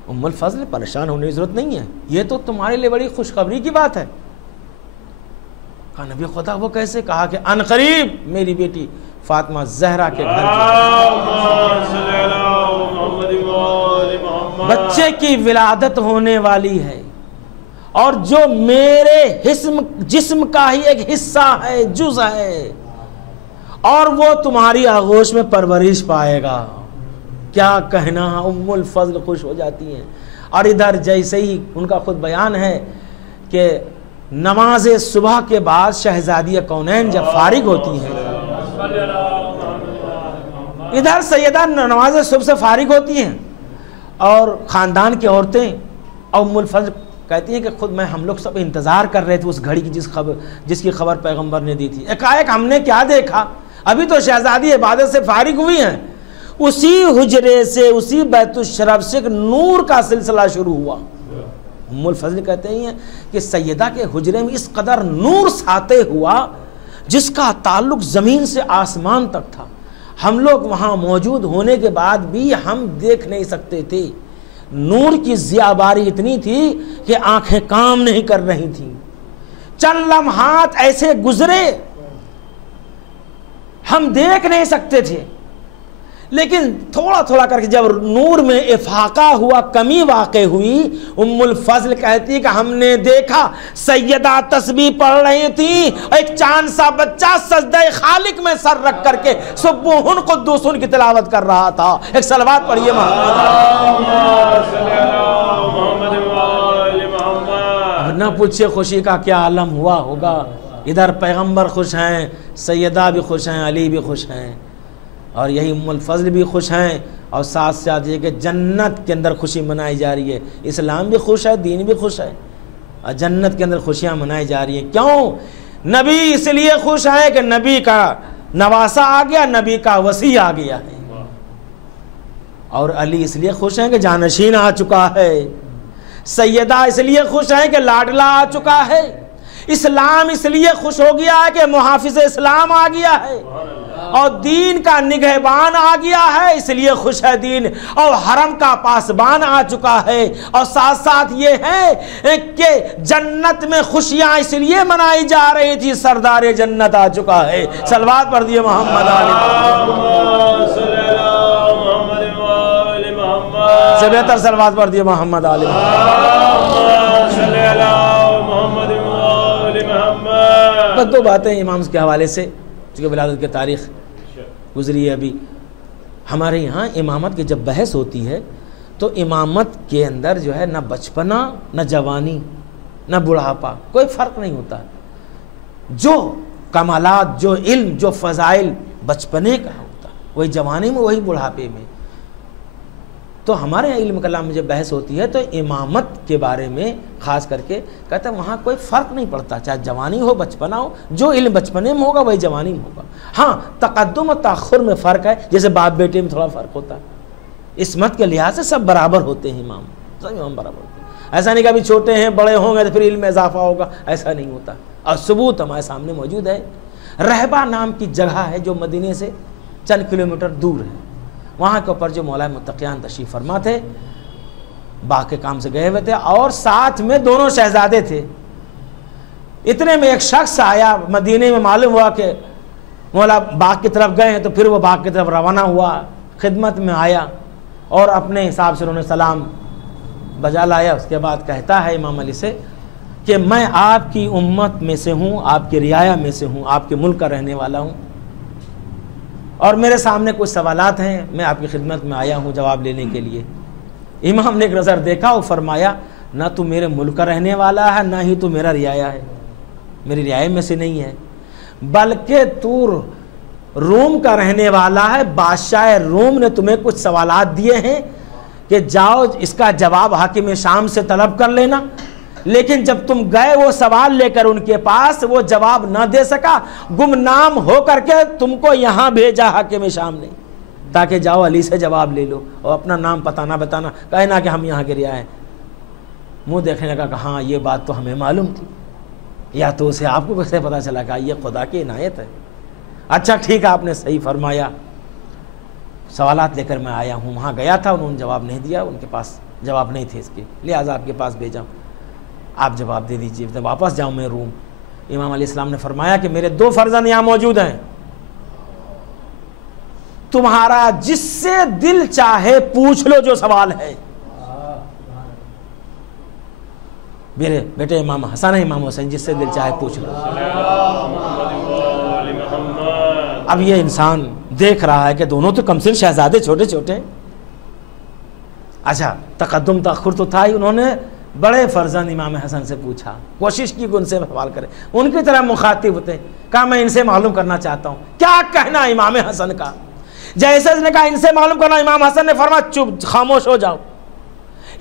ام الفضل پریشان ہونے کی ضرورت نہیں ہے، یہ تو تمہارے لیے بڑی خوشخبری کی بات ہے۔ کہا نبی خدا وہ کیسے؟ کہا کہ ان قریب میری بیٹی فاطمہ زہرا کے گھر بچے کی ولادت ہونے والی ہے، اور جو میرے جسم کا ہی ایک حصہ ہے، جز ہے، اور وہ تمہاری آغوش میں پرورش پائے گا۔ کیا کہنا، ام الفضل خوش ہو جاتی ہیں۔ اور ادھر جیسے ہی ان کا خود بیان ہے کہ نماز صبح کے بعد شہزادی کونین جب فارغ ہوتی ہیں، ادھر سیدہ نماز صبح سے فارغ ہوتی ہیں اور خاندان کی عورتیں، ام الفضل کہتی ہیں کہ خود ہم لوگ سب انتظار کر رہے تھے اس گھڑی کی جس کی خبر پیغمبر نے دی تھی۔ ایک ہم نے کیا دیکھا، ابھی تو شہزادی عبادت سے فارغ ہوئی ہیں، اسی حجرے سے، اسی بیت الشرف سے ایک نور کا سلسلہ شروع ہوا۔ ام الفضل کہتے ہیں کہ سیدہ کے حجرے میں اس قدر نور ساطع ہوا جس کا تعلق زمین سے آسمان تک تھا، ہم لوگ وہاں موجود ہونے کے بعد بھی ہم دیکھ نہیں سکتے تھے۔ نور کی ضیاء باری اتنی تھی کہ آنکھیں کام نہیں کر رہی تھیں۔ چند لمحات ایسے گزرے ہم دیکھ نہیں سکتے تھے، لیکن تھوڑا تھوڑا کر کے جب نور میں افاقہ ہوا، کمی واقع ہوئی، ام الفضل کہتی کہ ہم نے دیکھا سیدہ تسبیح پڑھ رہی تھی، ایک چاند سا بچہ سجدہ خالق میں سر رکھ کر کے سبوحن قدوسن کی تلاوت کر رہا تھا۔ ایک صلوات پڑھیے نہ پوچھے خوشی کا کیا عالم ہوا ہوگا۔ ادھر پیغمبر خوش ہیں، سیدہ بھی خوش ہیں، علی بھی خوش ہیں، اور یہی ام الفضل بھی خوش ہیں، اور ساتھ ساتھ یہ کہ جنت کے اندر خوشی منائی جا رہی ہے۔ اسلام بھی خوش ہے، دین بھی خوش ہے، اور جنت کے اندر خوشیاں منائی جا رہی ہیں۔ کیوں؟ نبی اس لیے خوش ہے کہ نبی کا نواسا آ گیا، نبی کا وصی آ گیا ہے، اور علی اس لیے خوش ہیں کہ جانشین آ چکا ہے، سیدہ اس لیے خوش ہیں کہ لاڈلا آ چکا ہے، اسلام اس لیے خوش ہو گیا ہے کہ محافظ اسلام آ گیا ہے، اور دین کا نگہبان آ گیا ہے، اس لیے خوش ہے دین، اور حرم کا پاسبان آ چکا ہے، اور ساتھ ساتھ یہ ہے کہ جنت میں خوشیاں اس لیے منائی جا رہی تھی، سردار جنت آ چکا ہے۔ صلوات پڑھ دیے محمد سے بہتر صلوات پڑھ دیے محمد علی بس دو باتیں امام کے حوالے سے، چونکہ ولادت کی تاریخ گزری ہے ابھی۔ ہمارے یہاں امامت کی جب بحث ہوتی ہے تو امامت کے اندر جو ہے نہ بچپنا، نہ جوانی، نہ بڑھاپا، کوئی فرق نہیں ہوتا۔ جو کمالات، جو علم، جو فضائل بچپنے کا ہوتا وہی جوانی میں، وہی بڑھاپے میں۔ تو ہمارے یہاں علم کلام میں جب بحث ہوتی ہے تو امامت کے بارے میں خاص کر کے کہتے ہیں وہاں کوئی فرق نہیں پڑتا، چاہے جوانی ہو بچپنا ہو، جو علم بچپنے میں ہوگا وہی جوانی میں ہوگا۔ ہاں تقدم و تاخر میں فرق ہے، جیسے باپ بیٹے میں تھوڑا فرق ہوتا ہے، عصمت کے لحاظ سے سب برابر ہوتے ہیں، امام سب امام برابر ہوتے ہیں۔ ایسا نہیں کہ ابھی چھوٹے ہیں بڑے ہوں گے تو پھر علم میں اضافہ ہوگا، ایسا نہیں ہوتا۔ اور ثبوت ہمارے سامنے موجود ہے۔ رہبہ نام کی جگہ ہے جو مدینے سے چند کلومیٹر دور ہے، وہاں کے اوپر جو مولا متقیان تشریف فرما تھے، باغ کے کام سے گئے ہوئے تھے، اور ساتھ میں دونوں شہزادے تھے۔ اتنے میں ایک شخص آیا مدینے میں، معلوم ہوا کہ مولا باغ کی طرف گئے ہیں، تو پھر وہ باغ کی طرف روانہ ہوا، خدمت میں آیا اور اپنے حساب سے انہوں نے سلام بجا لایا۔ اس کے بعد کہتا ہے امام علی سے کہ میں آپ کی امت میں سے ہوں، آپ کی رعایا میں سے ہوں، آپ کے ملک کا رہنے والا ہوں، اور میرے سامنے کچھ سوالات ہیں، میں آپ کی خدمت میں آیا ہوں جواب لینے کے لیے۔ امام نے ایک نظر دیکھا اور فرمایا نہ تو میرے ملک کا رہنے والا ہے، نہ ہی تو میرا رعایا ہے، میری رعایا میں سے نہیں ہے، بلکہ تو روم کا رہنے والا ہے، بادشاہ روم نے تمہیں کچھ سوالات دیے ہیں کہ جاؤ اس کا جواب حاکم شام سے طلب کر لینا، لیکن جب تم گئے وہ سوال لے کر ان کے پاس، وہ جواب نہ دے سکا، گمنام ہو کر کے تم کو یہاں بھیجا حاکم شام نے تاکہ جاؤ علی سے جواب لے لو، اور اپنا نام پتہ نہ بتانا، کہنا کہ ہم یہاں کے رعایا ہیں۔ منہ دیکھنے لگا کہ ہاں یہ بات تو ہمیں معلوم تھی، یا تو اسے آپ کو کیسے پتہ چلا کہ یہ خدا کی عنایت ہے؟ اچھا ٹھیک ہے، آپ نے صحیح فرمایا، سوالات لے کر میں آیا ہوں۔ وہاں گیا تھا، انہوں نے جواب نہیں دیا، ان کے پاس جواب نہیں تھے اس کے، لہٰذا آپ کے پاس بھیجا، آپ جواب دے دیجئے، واپس جاؤں میں روم۔ امام علیہ السلام نے فرمایا کہ میرے 2 فرزند یہاں موجود ہیں، تمہارا جس سے دل چاہے پوچھ لو جو سوال ہے۔ میرے بیٹے امام حسن ہے، امام حسین، جس سے دل چاہے پوچھ لو۔ اب یہ انسان دیکھ رہا ہے کہ دونوں تو کمسن شہزادے چھوٹے چھوٹے، اچھا تقدم تاخر تو تھا ہی، انہوں نے بڑے فرزند امام حسن سے پوچھا، کوشش کی کہ ان سے سوال کرے، ان کی طرح مخاطب ہوتے، کہا میں ان سے معلوم کرنا چاہتا ہوں کیا کہنا امام حسن کا۔ جیسے اس نے کہا ان سے معلوم کرنا، امام حسن نے فرمایا چپ، خاموش ہو جاؤ،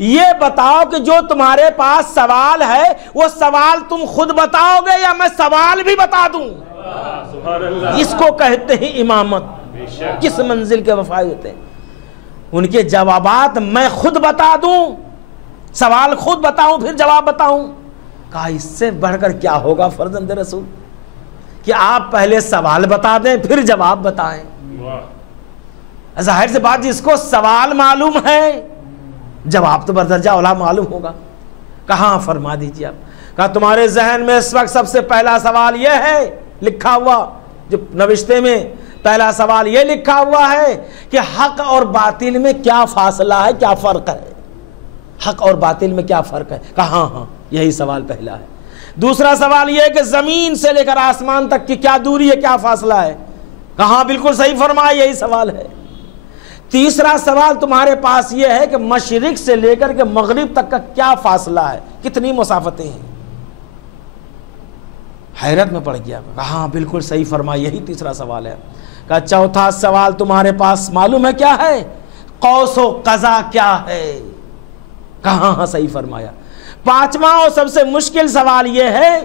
یہ بتاؤ کہ جو تمہارے پاس سوال ہے وہ سوال تم خود بتاؤ گے یا میں سوال بھی بتا دوں؟ اس کو کہتے ہیں امامت، کس منزل کے وفائی ہوتے ہیں۔ ان کے جوابات میں خود بتا دوں، سوال خود بتاؤں پھر جواب بتاؤں؟ کہا اس سے بڑھ کر کیا ہوگا فرزند رسول کہ آپ پہلے سوال بتا دیں پھر جواب بتائیں۔ ظاہر سے بات، جس کو سوال معلوم ہے جواب تو بردرجہ اولا معلوم ہوگا۔ کہاں فرما دیجیے آپ، کہا تمہارے ذہن میں اس وقت سب سے پہلا سوال یہ ہے، لکھا ہوا جو نوشتے میں پہلا سوال یہ لکھا ہوا ہے کہ حق اور باطل میں کیا فاصلہ ہے، کیا فرق ہے، حق اور باطل میں کیا فرق ہے؟ کہا ہاں یہی سوال پہلا ہے۔ دوسرا سوال یہ ہے کہ زمین سے لے کر آسمان تک کی کیا دوری ہے، کیا فاصلہ ہے؟ کہا بالکل صحیح فرمایا، یہی سوال ہے۔ تیسرا سوال تمہارے پاس یہ ہے کہ مشرق سے لے کر کے مغرب تک کا کیا فاصلہ ہے، کتنی مسافتیں ہیں؟ حیرت میں پڑ گیا، کہا بالکل صحیح فرمایا، یہی تیسرا سوال ہے۔ کہا چوتھا سوال تمہارے پاس معلوم ہے کیا ہے، قوس و قزح کیا ہے؟ کہا ہاں صحیح فرمایا۔ پانچواں اور سب سے مشکل سوال یہ ہے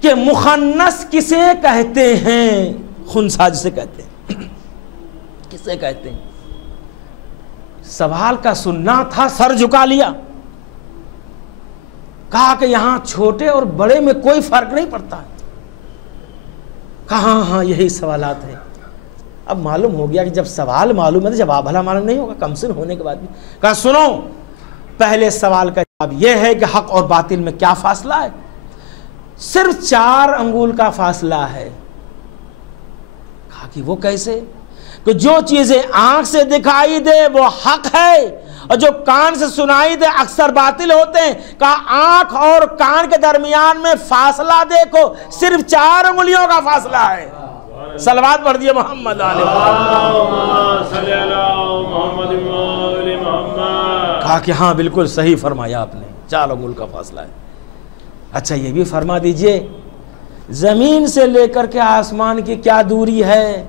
کہ مخنث کسے کہتے ہیں، خنثی جسے کہتے ہیں، کسے کہتے ہیں؟ سوال کا سننا تھا، سر جھکا لیا، کہا کہ یہاں چھوٹے اور بڑے میں کوئی فرق نہیں پڑتا ہے۔ کہا ہاں یہی سوالات ہیں۔ اب معلوم ہو گیا کہ جب سوال معلوم ہے تو جواب بھلا معلوم نہیں ہوگا، کم سن ہونے کے بعد بھی۔ کہا سنو، پہلے سوال کا جواب یہ ہے کہ حق اور باطل میں کیا فاصلہ ہے، صرف 4 انگول کا فاصلہ ہے۔ کہا کہ وہ کیسے؟ کہ جو چیزیں آنکھ سے دکھائی دے وہ حق ہے اور جو کان سے سنائی دے اکثر باطل ہوتے ہیں۔ کہا آنکھ اور کان کے درمیان میں فاصلہ دیکھو، صرف 4 انگلیوں کا فاصلہ ہے۔ صلوات پڑھ دیے محمد علیہ محمد۔ کہا کہ ہاں بالکل صحیح فرمایا آپ نے، 4 انگل کا فاصلہ ہے۔ اچھا یہ بھی فرما دیجئے زمین سے لے کر کے آسمان کی کیا دوری ہے؟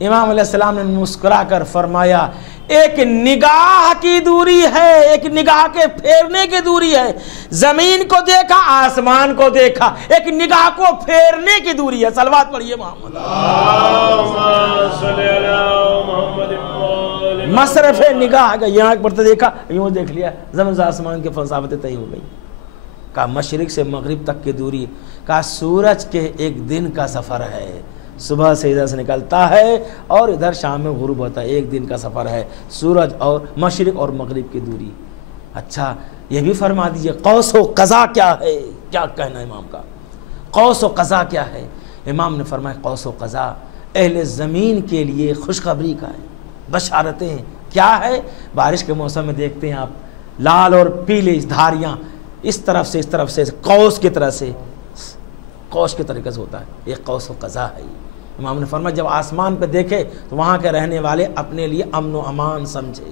امام علیہ السلام نے مسکرا کر فرمایا ایک نگاہ کی دوری ہے، ایک نگاہ کے پھیرنے کی دوری ہے۔ زمین کو دیکھا، آسمان کو دیکھا، ایک نگاہ کو پھیرنے کی دوری ہے۔ صلوات پڑھیے محمد۔ مصرف نگاہ کا یہاں ایک مرتبہ دیکھا، یوں دیکھ لیا، زمین سے آسمان کے مسافتیں طے ہو گئی۔ کہا مشرق سے مغرب تک کی دوری، کہا سورج کے ایک دن کا سفر ہے، صبح سے ادھر سے نکلتا ہے اور ادھر شام میں غروب ہوتا ہے، ایک دن کا سفر ہے سورج اور مشرق اور مغرب کی دوری۔ اچھا یہ بھی فرما دیجئے قوس و قزح کیا ہے، کیا کہنا امام کا، قوس و قزح کیا ہے؟ امام نے فرمایا قوس و قزح اہل زمین کے لیے خوشخبری کا ہے، بشارتیں کیا ہے؟ بارش کے موسم میں دیکھتے ہیں آپ لال اور پیلی دھاریاں اس طرف سے قوس کی طرح سے، قوس کے طریقے سے ہوتا ہے، یہ قوس و قزح ہے۔ امام نے فرمایا جب آسمان پہ دیکھے تو وہاں کے رہنے والے اپنے لیے امن و امان سمجھے۔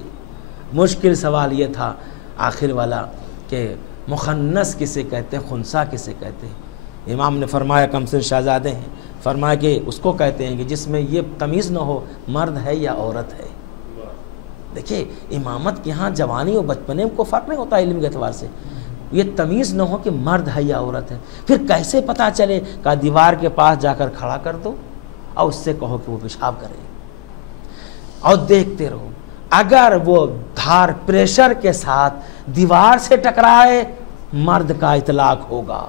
مشکل سوال یہ تھا آخر والا کہ مخنث کسے کہتے ہیں، خنثی کسے کہتے ہیں؟ امام نے فرمایا کمسن شہزادے ہیں، فرمایا کہ اس کو کہتے ہیں کہ جس میں یہ تمیز نہ ہو مرد ہے یا عورت ہے۔ دیکھیے امامت کے ہاں جوانی اور بچپنے کو فرق نہیں ہوتا علم کے اعتبار سے، یہ تمیز نہ ہو کہ مرد ہے یا عورت ہے۔ پھر کیسے پتا چلے؟ کہ دیوار کے پاس جا کر کھڑا کر دو اور اس سے کہو کہ وہ پیشاب کرے اور دیکھتے رہو، اگر وہ دھار پریشر کے ساتھ دیوار سے ٹکرائے مرد کا اطلاق ہوگا،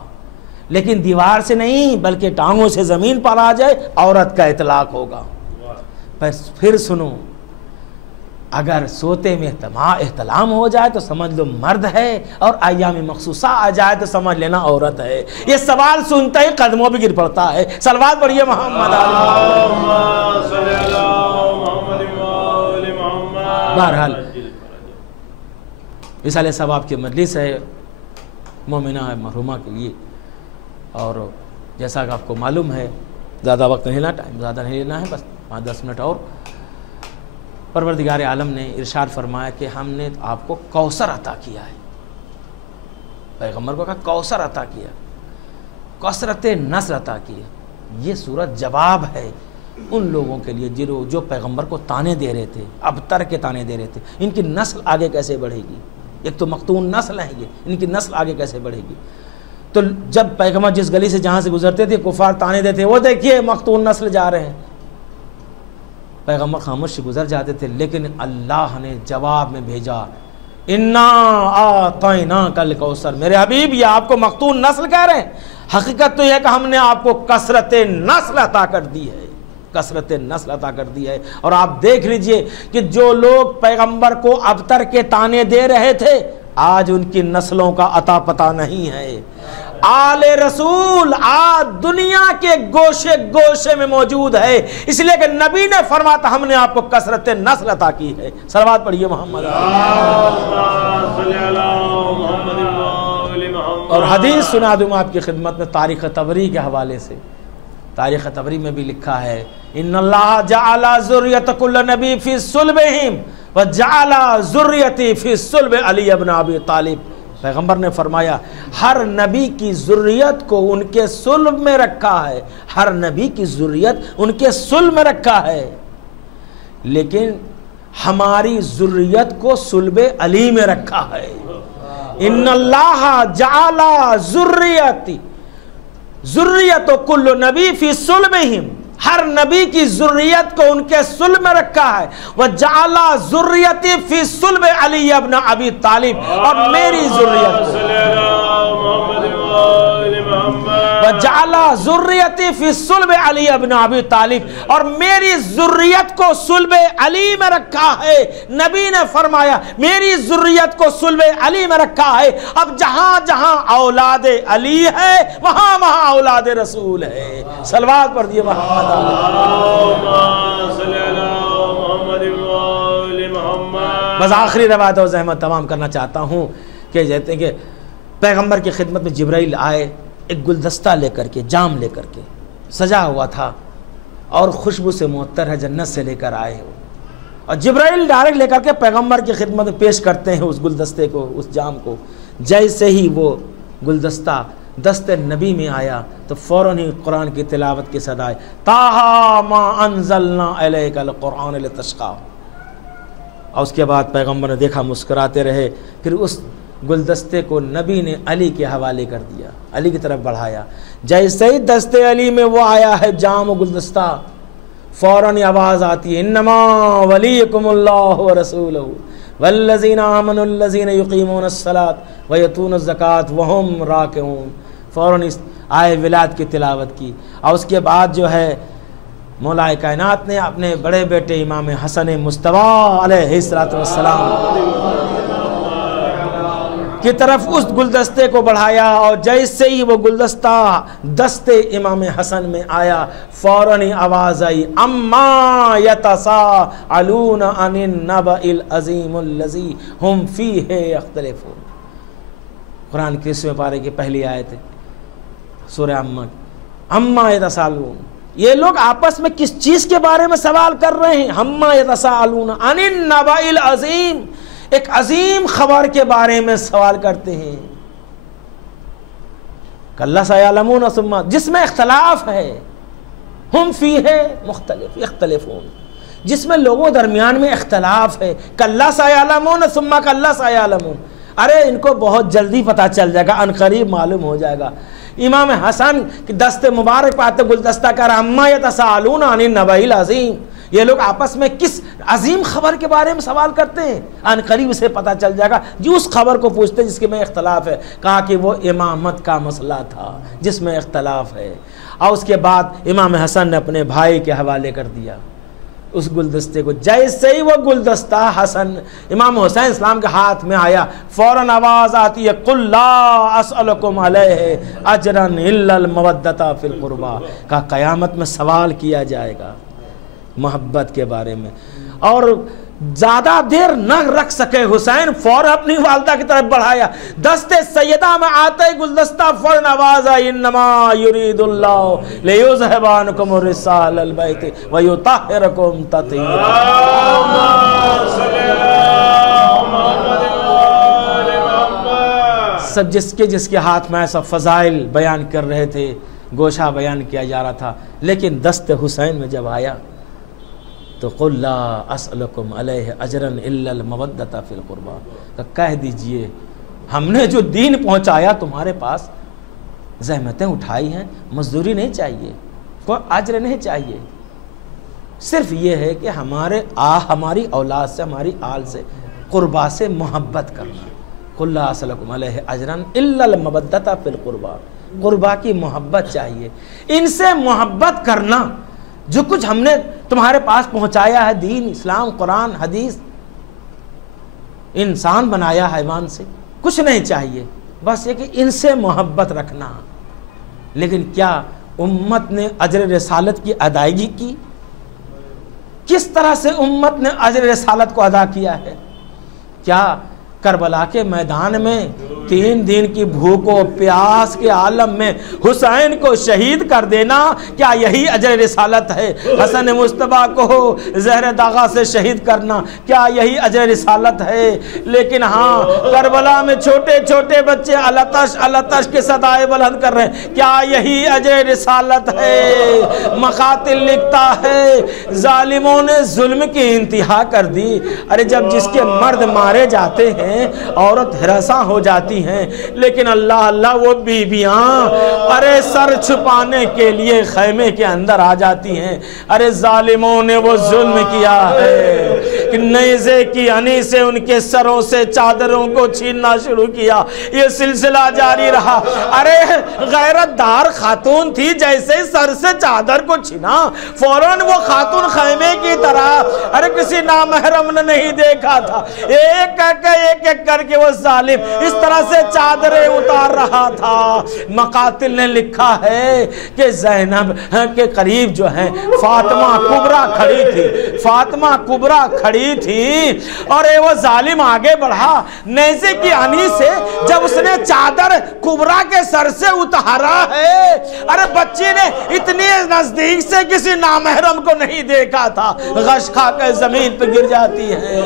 لیکن دیوار سے نہیں بلکہ ٹانگوں سے زمین پر آ جائے عورت کا اطلاق ہوگا۔ پھر سنو، اگر سوتے میں احتلام ہو جائے تو سمجھ لو مرد ہے، اور ایام مخصوصہ آ جائے تو سمجھ لینا عورت ہے۔ یہ سوال سنتے ہی قدموں پہ گر پڑتا ہے۔ صلوات پڑھیے محمد بہرحال وصال ثواب کی مجلس ہے مومنہ مرحومہ کے لیے، اور جیسا کہ آپ کو معلوم ہے زیادہ وقت نہیں لینا، ٹائم زیادہ نہیں لینا ہے، بس 5-10 منٹ اور۔ پروردگار عالم نے ارشاد فرمایا کہ ہم نے آپ کو کوثر عطا کیا ہے، پیغمبر کو کہا کوثر عطا کیا، کثرت نسل عطا کیا۔ یہ سورت جواب ہے ان لوگوں کے لیے جو پیغمبر کو تانے دے رہے تھے، ابتر کے تانے دے رہے تھے، ان کی نسل آگے کیسے بڑھے گی؟ ایک تو مختون نسل ہے، یہ ان کی نسل آگے کیسے بڑھے گی؟ تو جب پیغمبر جس گلی سے جہاں سے گزرتے تھے کفار تانے دیتے، وہ دیکھیے مختون نسل جا رہے ہیں، پیغمبر خاموش سے گزر جاتے تھے، لیکن اللہ نے جواب میں بھیجا انا اعطیناک الکوثر۔ میرے حبیب یہ آپ کو مختون نسل کہہ رہے ہیں، حقیقت تو یہ کہ ہم نے آپ کو کثرت نسل عطا کر دی ہے، کثرت نسل عطا کر دی ہے۔ اور آپ دیکھ لیجئے کہ جو لوگ پیغمبر کو ابتر کے تانے دے رہے تھے آج ان کی نسلوں کا عطا پتہ نہیں ہے۔ آل رسول آج دنیا کے گوشے گوشے میں موجود ہے، اس لیے کہ نبی نے فرمایا تھا ہم نے آپ کو کثرت نسل عطا کی ہے۔ صلوات پڑھیے محمد۔ اور حدیث سنا دوں آپ کی خدمت میں تاریخ طبری کے حوالے سے۔ تاریخ طبری میں بھی لکھا ہے ان اللہ جعل ذریۃ کل نبی فی صلبہم وجعل ذریتی فی صلب علی ابن ابی طالب۔ پیغمبر نے فرمایا ہر نبی کی ذریت کو ان کے صلب میں رکھا ہے، ہر نبی کی ذریت ان کے صلب میں رکھا ہے، لیکن ہماری ذریت کو صلب علی میں رکھا ہے۔ ان اللہ جعل ذریت کل نبی فی صلبہم، ہر نبی کی ذریت کو ان کے صلب میں رکھا ہے۔ وَجَعَلَ ذُرِّيَّتِي فِي صُلْبِ عَلِيَّ ابْنَ أَبِي طَالِب، اور میری ذریت کو وَجَعَلَ ذُرِّيَّتِي فِي صُلْبِ عَلِيَّ ابْنَ أَبِي طَالِب، اور میری ذریت کو صلب علی میں رکھا ہے۔ نبی نے فرمایا میری ذریت کو صلب علی میں رکھا ہے۔ اب جہاں جہاں اولاد علی ہے وہاں وہاں اولاد رسول ہے۔ صلوات پڑھ دیے محمد۔ بس آخری روایت و زحمت تمام کرنا چاہتا ہوں کہ کہتے ہیں کہ پیغمبر کی خدمت میں جبرائیل آئے ایک گلدستہ لے کر کے، جام لے کر کے، سجا ہوا تھا اور خوشبو سے معطر ہے، جنت سے لے کر آئے ہو، اور جبرائیل ڈائریکٹ لے کر کے پیغمبر کی خدمت میں پیش کرتے ہیں اس گلدستے کو، اس جام کو۔ جیسے ہی وہ گلدستہ دست نبی میں آیا تو فوراً ہی قرآن کی تلاوت کی صدا آئی، طٰہٰ ما انزلنا الیک القرآن لتشقیٰ۔ اور اس کے بعد پیغمبر نے دیکھا، مسکراتے رہے، پھر اس گلدستے کو نبی نے علی کے حوالے کر دیا، علی کی طرف بڑھایا۔ جیسے ہی دست علی میں وہ آیا ہے جام و گلدستہ، فوراً آواز آتی ہے انما ولیکم اللہ ورسولہ والذین آمنوا الذین یقیمون الصلاۃ ویؤتون الزکاۃ وہم راکعون۔ فوراً اس آئے ولایت کی تلاوت کی، اور اس کے بعد جو ہے مولا کائنات نے اپنے بڑے بیٹے امام حسن مصطفیٰ علیہ السلام کی طرف اس گلدستے کو بڑھایا، اور جیسے ہی وہ گلدستہ دست امام حسن میں آیا فوراً ہی آواز آئی اما یتساءلون عن النبأ العظیم الذی ہم فیہ یختلفون۔ قرآن کے 30ویں پارے کی پہلی آیت ہے سورہ اما یتساءلون، یہ لوگ آپس میں کس چیز کے بارے میں سوال کر رہے ہیں؟ اما یتساءلون عن النبأ العظیم، ایک عظیم خبر کے بارے میں سوال کرتے ہیں۔ کلا سیعلمون ثم، جس میں اختلاف ہے، ہم فیہ مختلف یختلفون، جس میں لوگوں درمیان میں اختلاف ہے۔ کلا سیعلمون ثم کلا سیعلمون، ارے ان کو بہت جلدی پتہ چل جائے گا، ان قریب معلوم ہو جائے گا۔ امام حسن کی دست مبارک پاتے گلدستہ کر اما یتساءلون عن النبأ العظیم، یہ لوگ آپس میں کس عظیم خبر کے بارے میں سوال کرتے ہیں، ان قریب سے پتہ چل جائے گا جو اس خبر کو پوچھتے جس کے میں اختلاف ہے۔ کہا کہ وہ امامت کا مسئلہ تھا جس میں اختلاف ہے، اور اس کے بعد امام حسن نے اپنے بھائی کے حوالے کر دیا، اس گلدستے کو. جیسے ہی وہ گلدستہ حسن امام حسین اسلام کے ہاتھ میں آیا فوراً آواز آتی ہے قل لا اسألکم علیہ اجرا الا المودۃ فی القربى. کا قیامت میں سوال کیا جائے گا محبت کے بارے میں. اور زیادہ دیر نہ رکھ سکے حسین، فوراً اپنی والدہ کی طرف بڑھایا. دست سیدہ میں آتے ہی گلدستہ فوراً آواز آئی انما یرید اللہ لیذھب عنکم الرجس اہل البیت ویطہرکم تطہیرا. سب جس کے ہاتھ میں ایسا فضائل بیان کر رہے تھے، گوشہ بیان کیا جا رہا تھا، لیکن دست حسین میں جب آیا تو قل لا اسألکم علیہ اجرا الا المودۃ فی القربى. کہہ دیجئے ہم نے جو دین پہنچایا تمہارے پاس، زحمتیں اٹھائی ہیں، مزدوری نہیں چاہیے، کوئی اجر نہیں چاہیے، صرف یہ ہے کہ ہماری اولاد سے، ہماری آل سے، قربا سے محبت کرنا. قل لا اسألکم علیہ اجرا الا المودۃ فی القربى. قربا کی محبت چاہیے. ان سے محبت کرنا، جو کچھ ہم نے تمہارے پاس پہنچایا ہے، دین، اسلام، قرآن، حدیث، انسان بنایا حیوان سے، کچھ نہیں چاہیے، بس یہ کہ ان سے محبت رکھنا. لیکن کیا امت نے اجر رسالت کی ادائیگی کی؟ کس طرح سے امت نے اجر رسالت کو ادا کیا ہے؟ کیا کربلا کے میدان میں 3 دن کی بھوک و پیاس کے عالم میں حسین کو شہید کر دینا، کیا یہی اجر رسالت ہے؟ حسن مصطفیٰ کو زہر داغا سے شہید کرنا، کیا یہی اجر رسالت ہے؟ لیکن ہاں، کربلا میں چھوٹے چھوٹے بچے التش التش کے صدائے بلند کر رہے ہیں، کیا یہی اجر رسالت ہے؟ مقاتل لکھتا ہے ظالموں نے ظلم کی انتہا کر دی. ارے جب جس کے مرد مارے جاتے ہیں، عورت ہراساں ہو جاتی ہیں، لیکن اللہ اللہ وہ بیویاں ارے سر چھپانے کے لیے خیمے کے اندر آ جاتی ہیں. ارے ظالموں نے وہ ظلم کیا ہے کہ نیزے کی انی سے ان کے سروں سے چادروں کو چھیننا شروع کیا. یہ سلسلہ جاری رہا. ارے غیرت دار خاتون تھی، جیسے سر سے چادر کو چھینا فوراً وہ خاتون خیمے کی طرح، ارے کسی نامحرم نے نہیں دیکھا تھا، ایک ایک کر کے وہ ظالم اس طرح سے چادریں اتار رہا تھا. مقاتل نے لکھا ہے کہ زینب کے قریب جو ہے فاطمہ کبریٰ کھڑی تھی، فاطمہ کبریٰ کھڑی تھی، اور وہ ظالم آگے بڑھا نیزے کی انی سے. جب اس نے چادر کبریٰ کے سر سے اتارا ہے، ارے بچی نے اتنی نزدیک سے کسی نامحرم کو نہیں دیکھا تھا، غش کھا کے زمین پہ گر جاتی ہے.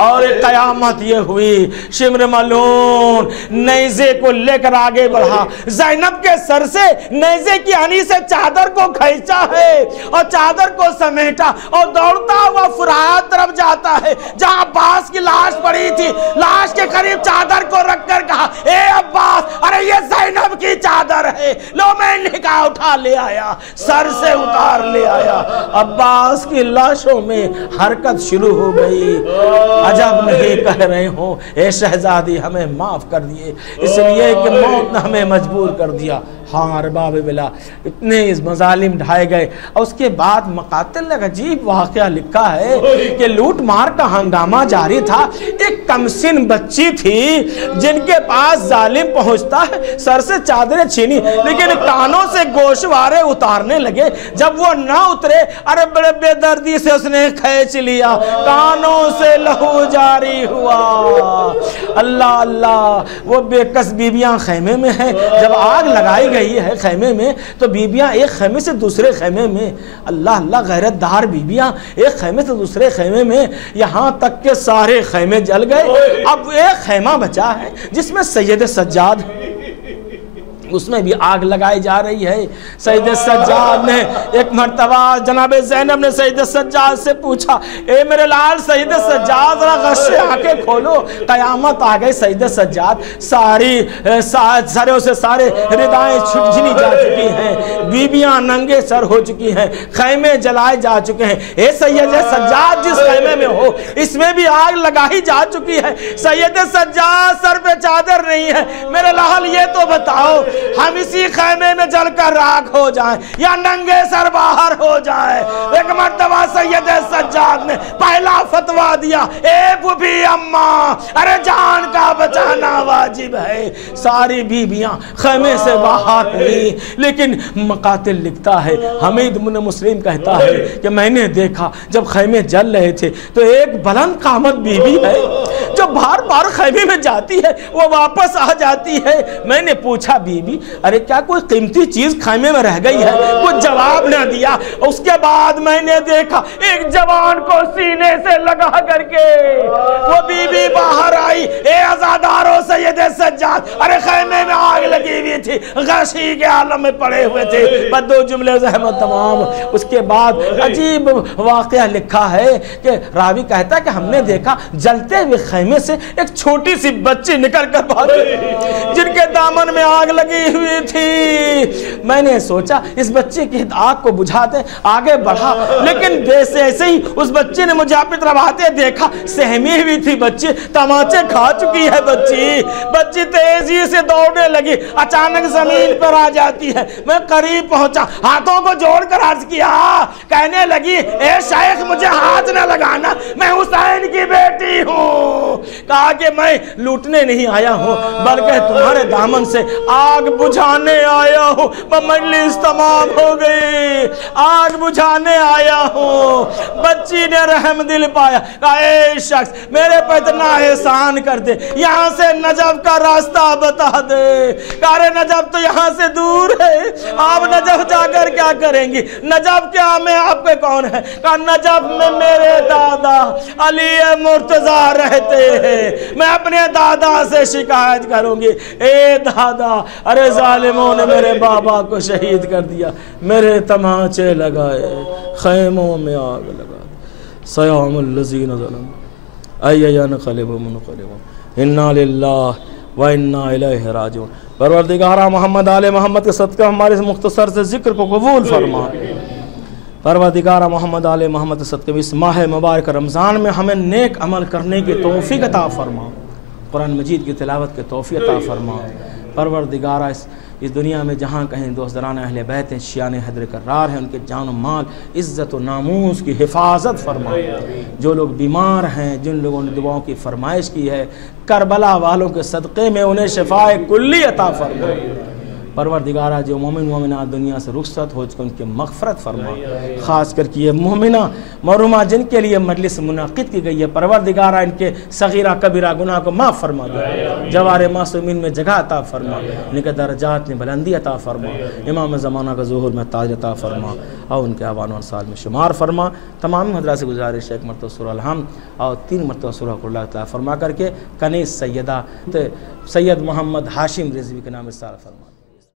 اور قیامت یہ ہوئی، شمر ملون نیزے کو لے کر آگے بڑھا، زینب کے سر سے نیزے کی انی سے چادر کو کھینچا ہے اور چادر کو سمیٹا اور دوڑتا ہوا فرات طرف جاتا ہے جہاں عباس کی لاش پڑی تھی. لاش کے قریب چادر کو رکھ کر کہا اے عباس، ارے یہ زینب کی چادر ہے، لو میں نکاح اٹھا لے آیا، سر سے اتار لے آیا. عباس کی لاشوں میں حرکت شروع ہو گئی. عجب نہیں کہہ رہے ہوں اے شہزادی ہمیں معاف کر دیے، اس لیے کہ موت نے ہمیں مجبور کر دیا. ہاں ارباب بلا اتنے مظالم ڈھائے گئے. اور اس کے بعد مقاتل نے عجیب واقعہ لکھا ہے کہ لوٹ مار کا ہنگامہ جاری تھا. ایک کمسن بچی تھی جن کے پاس ظالم پہنچتا ہے، سر سے چادریں چھینی، لیکن کانوں سے گوشوارے اتارنے لگے. جب وہ نہ اترے، ارے بڑے بے دردی سے اس نے کھینچ لیا، کانوں سے لہو جاری ہوا. اللہ اللہ، وہ بے کس بیویاں خیمے میں ہیں. جب آگ لگائی گئی ہے خیمے میں تو بیویاں ایک خیمے سے دوسرے خیمے میں، اللہ اللہ، غیرت دار بیویاں ایک خیمے سے دوسرے خیمے میں، یہاں تک کہ سارے خیمے جل گئے. اب ایک خیمہ بچا ہے جس میں سید سجاد، اس میں بھی آگ لگائی جا رہی ہے. سید سجاد نے ایک مرتبہ جناب زینب نے سید سجاد سے پوچھا اے میرے لال سید سجاد ذرا غشے آنکھیں کھولو. قیامت آ گئی. سید سجاد ساری سروں سے سارے ردائیں چھنی جا چکی ہیں، بیویاں ننگے سر ہو چکی ہیں، خیمے جلائے جا چکے ہیں۔ اے سید سجاد جس خیمے میں ہو اس میں بھی آگ لگائی جا چکی ہے، سید سجاد سر پہ چادر نہیں ہے، میرے لحل یہ تو بتاؤ ہم اسی خیمے میں جل کر راکھ ہو جائیں یا ننگے سر باہر ہو جائیں؟ ایک مرتبہ سید سجاد نے پہلا فتویٰ دیا، اے بھوبھی اماں، ارے جان کا بچانا واجب ہے۔ ساری بیویاں خیمے سے باہر ہوئی، لیکن مقاتل لکھتا ہے، حمید بن مسلم کہتا ہے کہ میں نے دیکھا جب خیمے جل رہے تھے تو ایک بلند قامت بیوی ہے جو بار بار خیمے میں جاتی ہے وہ واپس آ جاتی ہے۔ میں نے پوچھا بیوی ارے کیا کوئی قیمتی چیز خیمے میں رہ گئی ہے؟ کوئی جواب نہ دیا۔ اس کے بعد میں نے دیکھا ایک جوان کو سینے سے لگا کر کے وہ بیوی باہر آئی، اے عزادارو سید سجاد، ارے خیمے میں آگ لگی ہوئی تھی، غشی کے عالم میں پڑے ہوئے تھے، بس دو جملے زحمت تمام۔ اس کے بعد عجیب واقعہ لکھا ہے کہ راوی کہتا ہے کہ ہم نے دیکھا جلتے ہوئے خیمے سے ایک چھوٹی سی بچی نکل کر بھاگی جن کے دامن میں آگ لگی ہوئی تھی۔ میں نے سوچا اس بچے کی آگ کو بجھا دیں، آگے بڑھا، لیکن جیسے ایسے ہی اس بچے نے مجھے اپنی طرف آتے دیکھا، سہمی ہوئی تھی بچی، تماچے کھا چکی ہے بچی تیزی سے دوڑنے لگی، اچانک زمین پر آ جاتی ہے۔ میں قریب پہنچا، ہاتھوں کو جوڑ کر عرض کیا، کہنے لگی اے شیخ مجھے ہاتھ نہ لگانا، میں حسین کی بیٹی ہوں۔ کہا کہ میں لوٹنے نہیں آیا ہوں بلکہ تمہارے دامن سے آگ بجھانے آیا ہوں۔ مجلس تمام ہو گئی، آگ بجھانے آیا ہوں۔ بچی نے رحم دل پایا، کہا اے شخص میرے پہ اتنا احسان کر دے، یہاں سے نجف کا راستہ بتا دے۔ کہا رے نجف تو یہاں سے دور ہے، آپ نجف جا کر کیا کریں گی؟ نجف کیا میں آپ کے کون ہے؟ کہا نجف میں میرے دادا علی مرتضی رہتے ہیں، میں اپنے دادا سے شکایت کروں گی۔ اے دادا، ارے ظالموں نے میرے بابا کو شہید کر دیا، میرے تماچے لگائے، خیموں میں آگ لگا، سیام الذین ظلموا ای انقلب منقلب انا للہ و انا الیہ راجعون۔ پروردگارہ محمد آل محمد کے صدقہ ہمارے اس مختصر سے ذکر کو قبول فرما۔ پروردگارہ محمد آل محمد کے صدقہ اس ماہ مبارک رمضان میں ہمیں نیک عمل کرنے کی توفیق عطا فرما، قرآن مجید کی تلاوت کی توفیق عطا فرما۔ پروردگارہ اس دنیا میں جہاں کہیں دوستداران اہل بیت ہیں، شیعان حیدر کرار ہیں، ان کے جان و مال عزت و ناموس کی حفاظت فرما۔ جو لوگ بیمار ہیں، جن لوگوں نے دعاؤں کی فرمائش کی ہے، کربلا والوں کے صدقے میں انہیں شفاء کلی عطا فرما۔ پروردگارہ جو مومن مومنات دنیا سے رخصت ہو چکے ان کی مغفرت فرما، خاص کر کے یہ مومنہ محرومہ جن کے لیے مجلس منعقد کی گئی ہے، پروردگارہ ان کے صغیرہ کبیرہ گناہ کو معاف فرما دے، جوار معصومین میں جگہ عطا فرما، ان کے درجات میں بلندی عطا فرما، امام زمانہ کا ظہور میں تاج عطا فرما، اور ان کے آوان و انصال میں شمار فرما۔ تمام حضرات سے گزارش ہے ایک مرتبہ سورہ الحمد اور 3 مرتبہ سورہ قل اللہ تعالیٰ فرما کر کے کنیز سیدہ سید محمد ہاشم رضوی کے نام رسالہ فرما۔